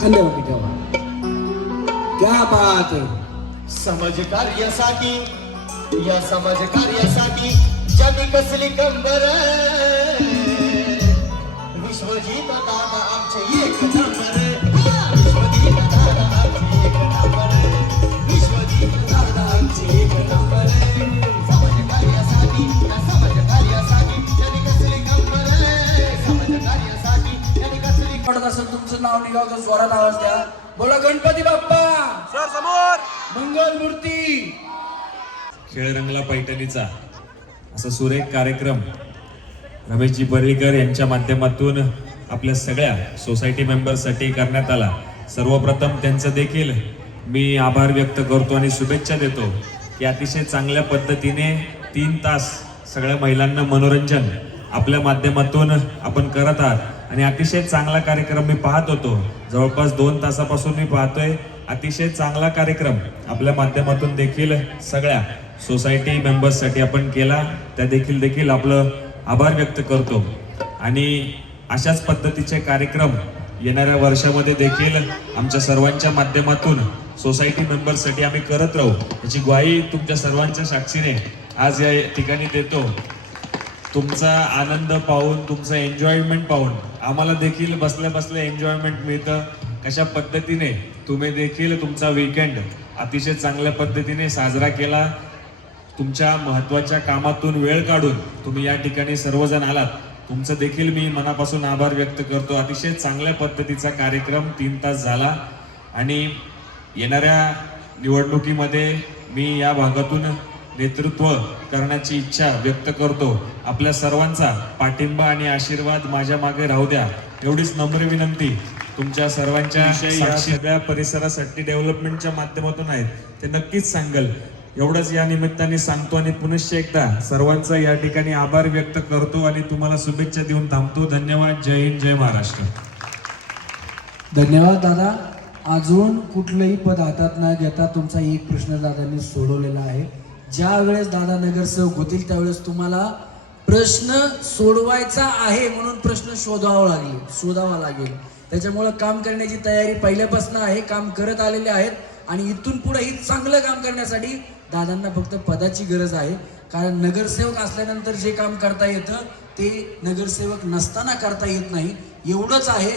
खांद्यावर ठेवा. क्या बात है. समाज कार्यासाठी, या समाज कार्यासाठी जमी कसली कंबर. विश्वजित दादा आमचे एक नंबर. विश्वजित दादा आमचे एक नंबर. विश्वजित दादा आमचे एक नंबर. समाज कार्यासाठी, या समाज कार्यासाठी जमी कसली कंबर. समाज कार्यासाठी जमी कसली. पडत असेल तुमचं नाव निघाव तर स्वरात आवाज द्या. बोला गणपती बाप्पा सर समोर, मंगल मूर्ती. खेळ रंगला पैठणीचा असा सुरेख कार्यक्रम रमेशजी पर्रीकर यांच्या माध्यमातून आपल्या सगळ्या सोसायटी मेंबर्ससाठी करण्यात आला. सर्वप्रथम त्यांचं देखील मी आभार व्यक्त करतो आणि शुभेच्छा देतो की अतिशय चांगल्या पद्धतीने 3 तास सगळ्या महिलांना मनोरंजन आपल्या माध्यमातून आपण करत आहात. आणि अतिशय चांगला कार्यक्रम मी पाहत होतो. जवळपास 2 तासापासून मी पाहतोय. अतिशय चांगला कार्यक्रम आपल्या माध्यमातून देखील सगळ्या सोसायटी मेंबर्ससाठी आपण केला. त्या देखील आपलं आभार व्यक्त करतो. आणि अशाच पद्धतीचे कार्यक्रम येणाऱ्या वर्षामध्ये देखील आमच्या सर्वांच्या माध्यमातून सोसायटी मेंबर्ससाठी आम्ही करत राहू, याची ग्वाही तुमच्या सर्वांच्या साक्षीने आज या ठिकाणी देतो. तुमचा आनंद पाहून, तुमचं एन्जॉयमेंट पाहून आम्हाला देखील बसल्या बसल्या एन्जॉयमेंट मिळतं. कशा पद्धतीने तुम्ही देखील तुमचा वीकेंड अतिशय चांगल्या पद्धतीने साजरा केला. तुमच्या महत्त्वाच्या कामातून वेळ काढून तुम्ही या ठिकाणी सर्वजण आलात. तुमचं देखील मी मनापासून आभार व्यक्त करतो. अतिशय चांगल्या पद्धतीचा कार्यक्रम 3 तास झाला. आणि येणाऱ्या निवडणुकीमध्ये मी या भागातून नेतृत्व करण्याची इच्छा व्यक्त करतो. आपल्या सर्वांचा पाठिंबा आणि आशीर्वाद माझ्या मागे राहू द्या, एवढीच नम्र विनंती तुमच्या सर्वांच्या. सगळ्या परिसरासाठी डेव्हलपमेंटच्या माध्यमातून आहेत ते नक्कीच सांगाल, एवढंच या निमित्ताने सांगतो. आणि पुनश्च एकदा सर्वांचा या ठिकाणी आभार व्यक्त करतो आणि तुम्हाला शुभेच्छा देऊन थांबतो. धन्यवाद. जय हिंद, जय महाराष्ट्र. धन्यवाद दादा. अजून कुठलंही पद हातात न घेता तुमचा एक प्रश्न दादांनी सोडवलेला आहे. ज्या वेळेस दादा नगरसेवक होतील त्यावेळेस तुम्हाला प्रश्न सोडवायचा आहे म्हणून प्रश्न शोधावा लागेल. त्याच्यामुळं काम करण्याची तयारी पहिल्यापासून आहे, काम करत आलेले आहेत. आणि इथून पुढे ही चांगलं काम करण्यासाठी दादांना फक्त पदाची गरज आहे. कारण नगरसेवक असल्यानंतर जे काम करता येतं ते नगरसेवक नसताना करता येत नाही. एवढंच आहे,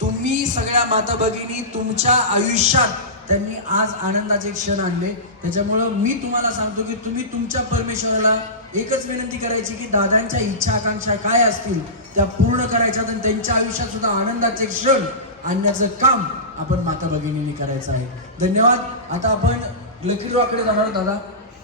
तुम्ही सगळ्या माता भगिनी तुमच्या आयुष्यात त्यांनी आज आनंदाचे क्षण आणले. त्याच्यामुळं मी तुम्हाला सांगतो की तुम्ही तुमच्या परमेश्वराला एकच विनंती करायची की दादांच्या इच्छा आकांक्षा काय असतील त्या पूर्ण करायच्या आणि त्यांच्या आयुष्यात सुद्धा आनंदाचे क्षण आणण्याचं काम आपण माता भगिनींनी करायचं आहे. धन्यवाद. आता आपण लकी ड्रॉकडे जाणार दादा.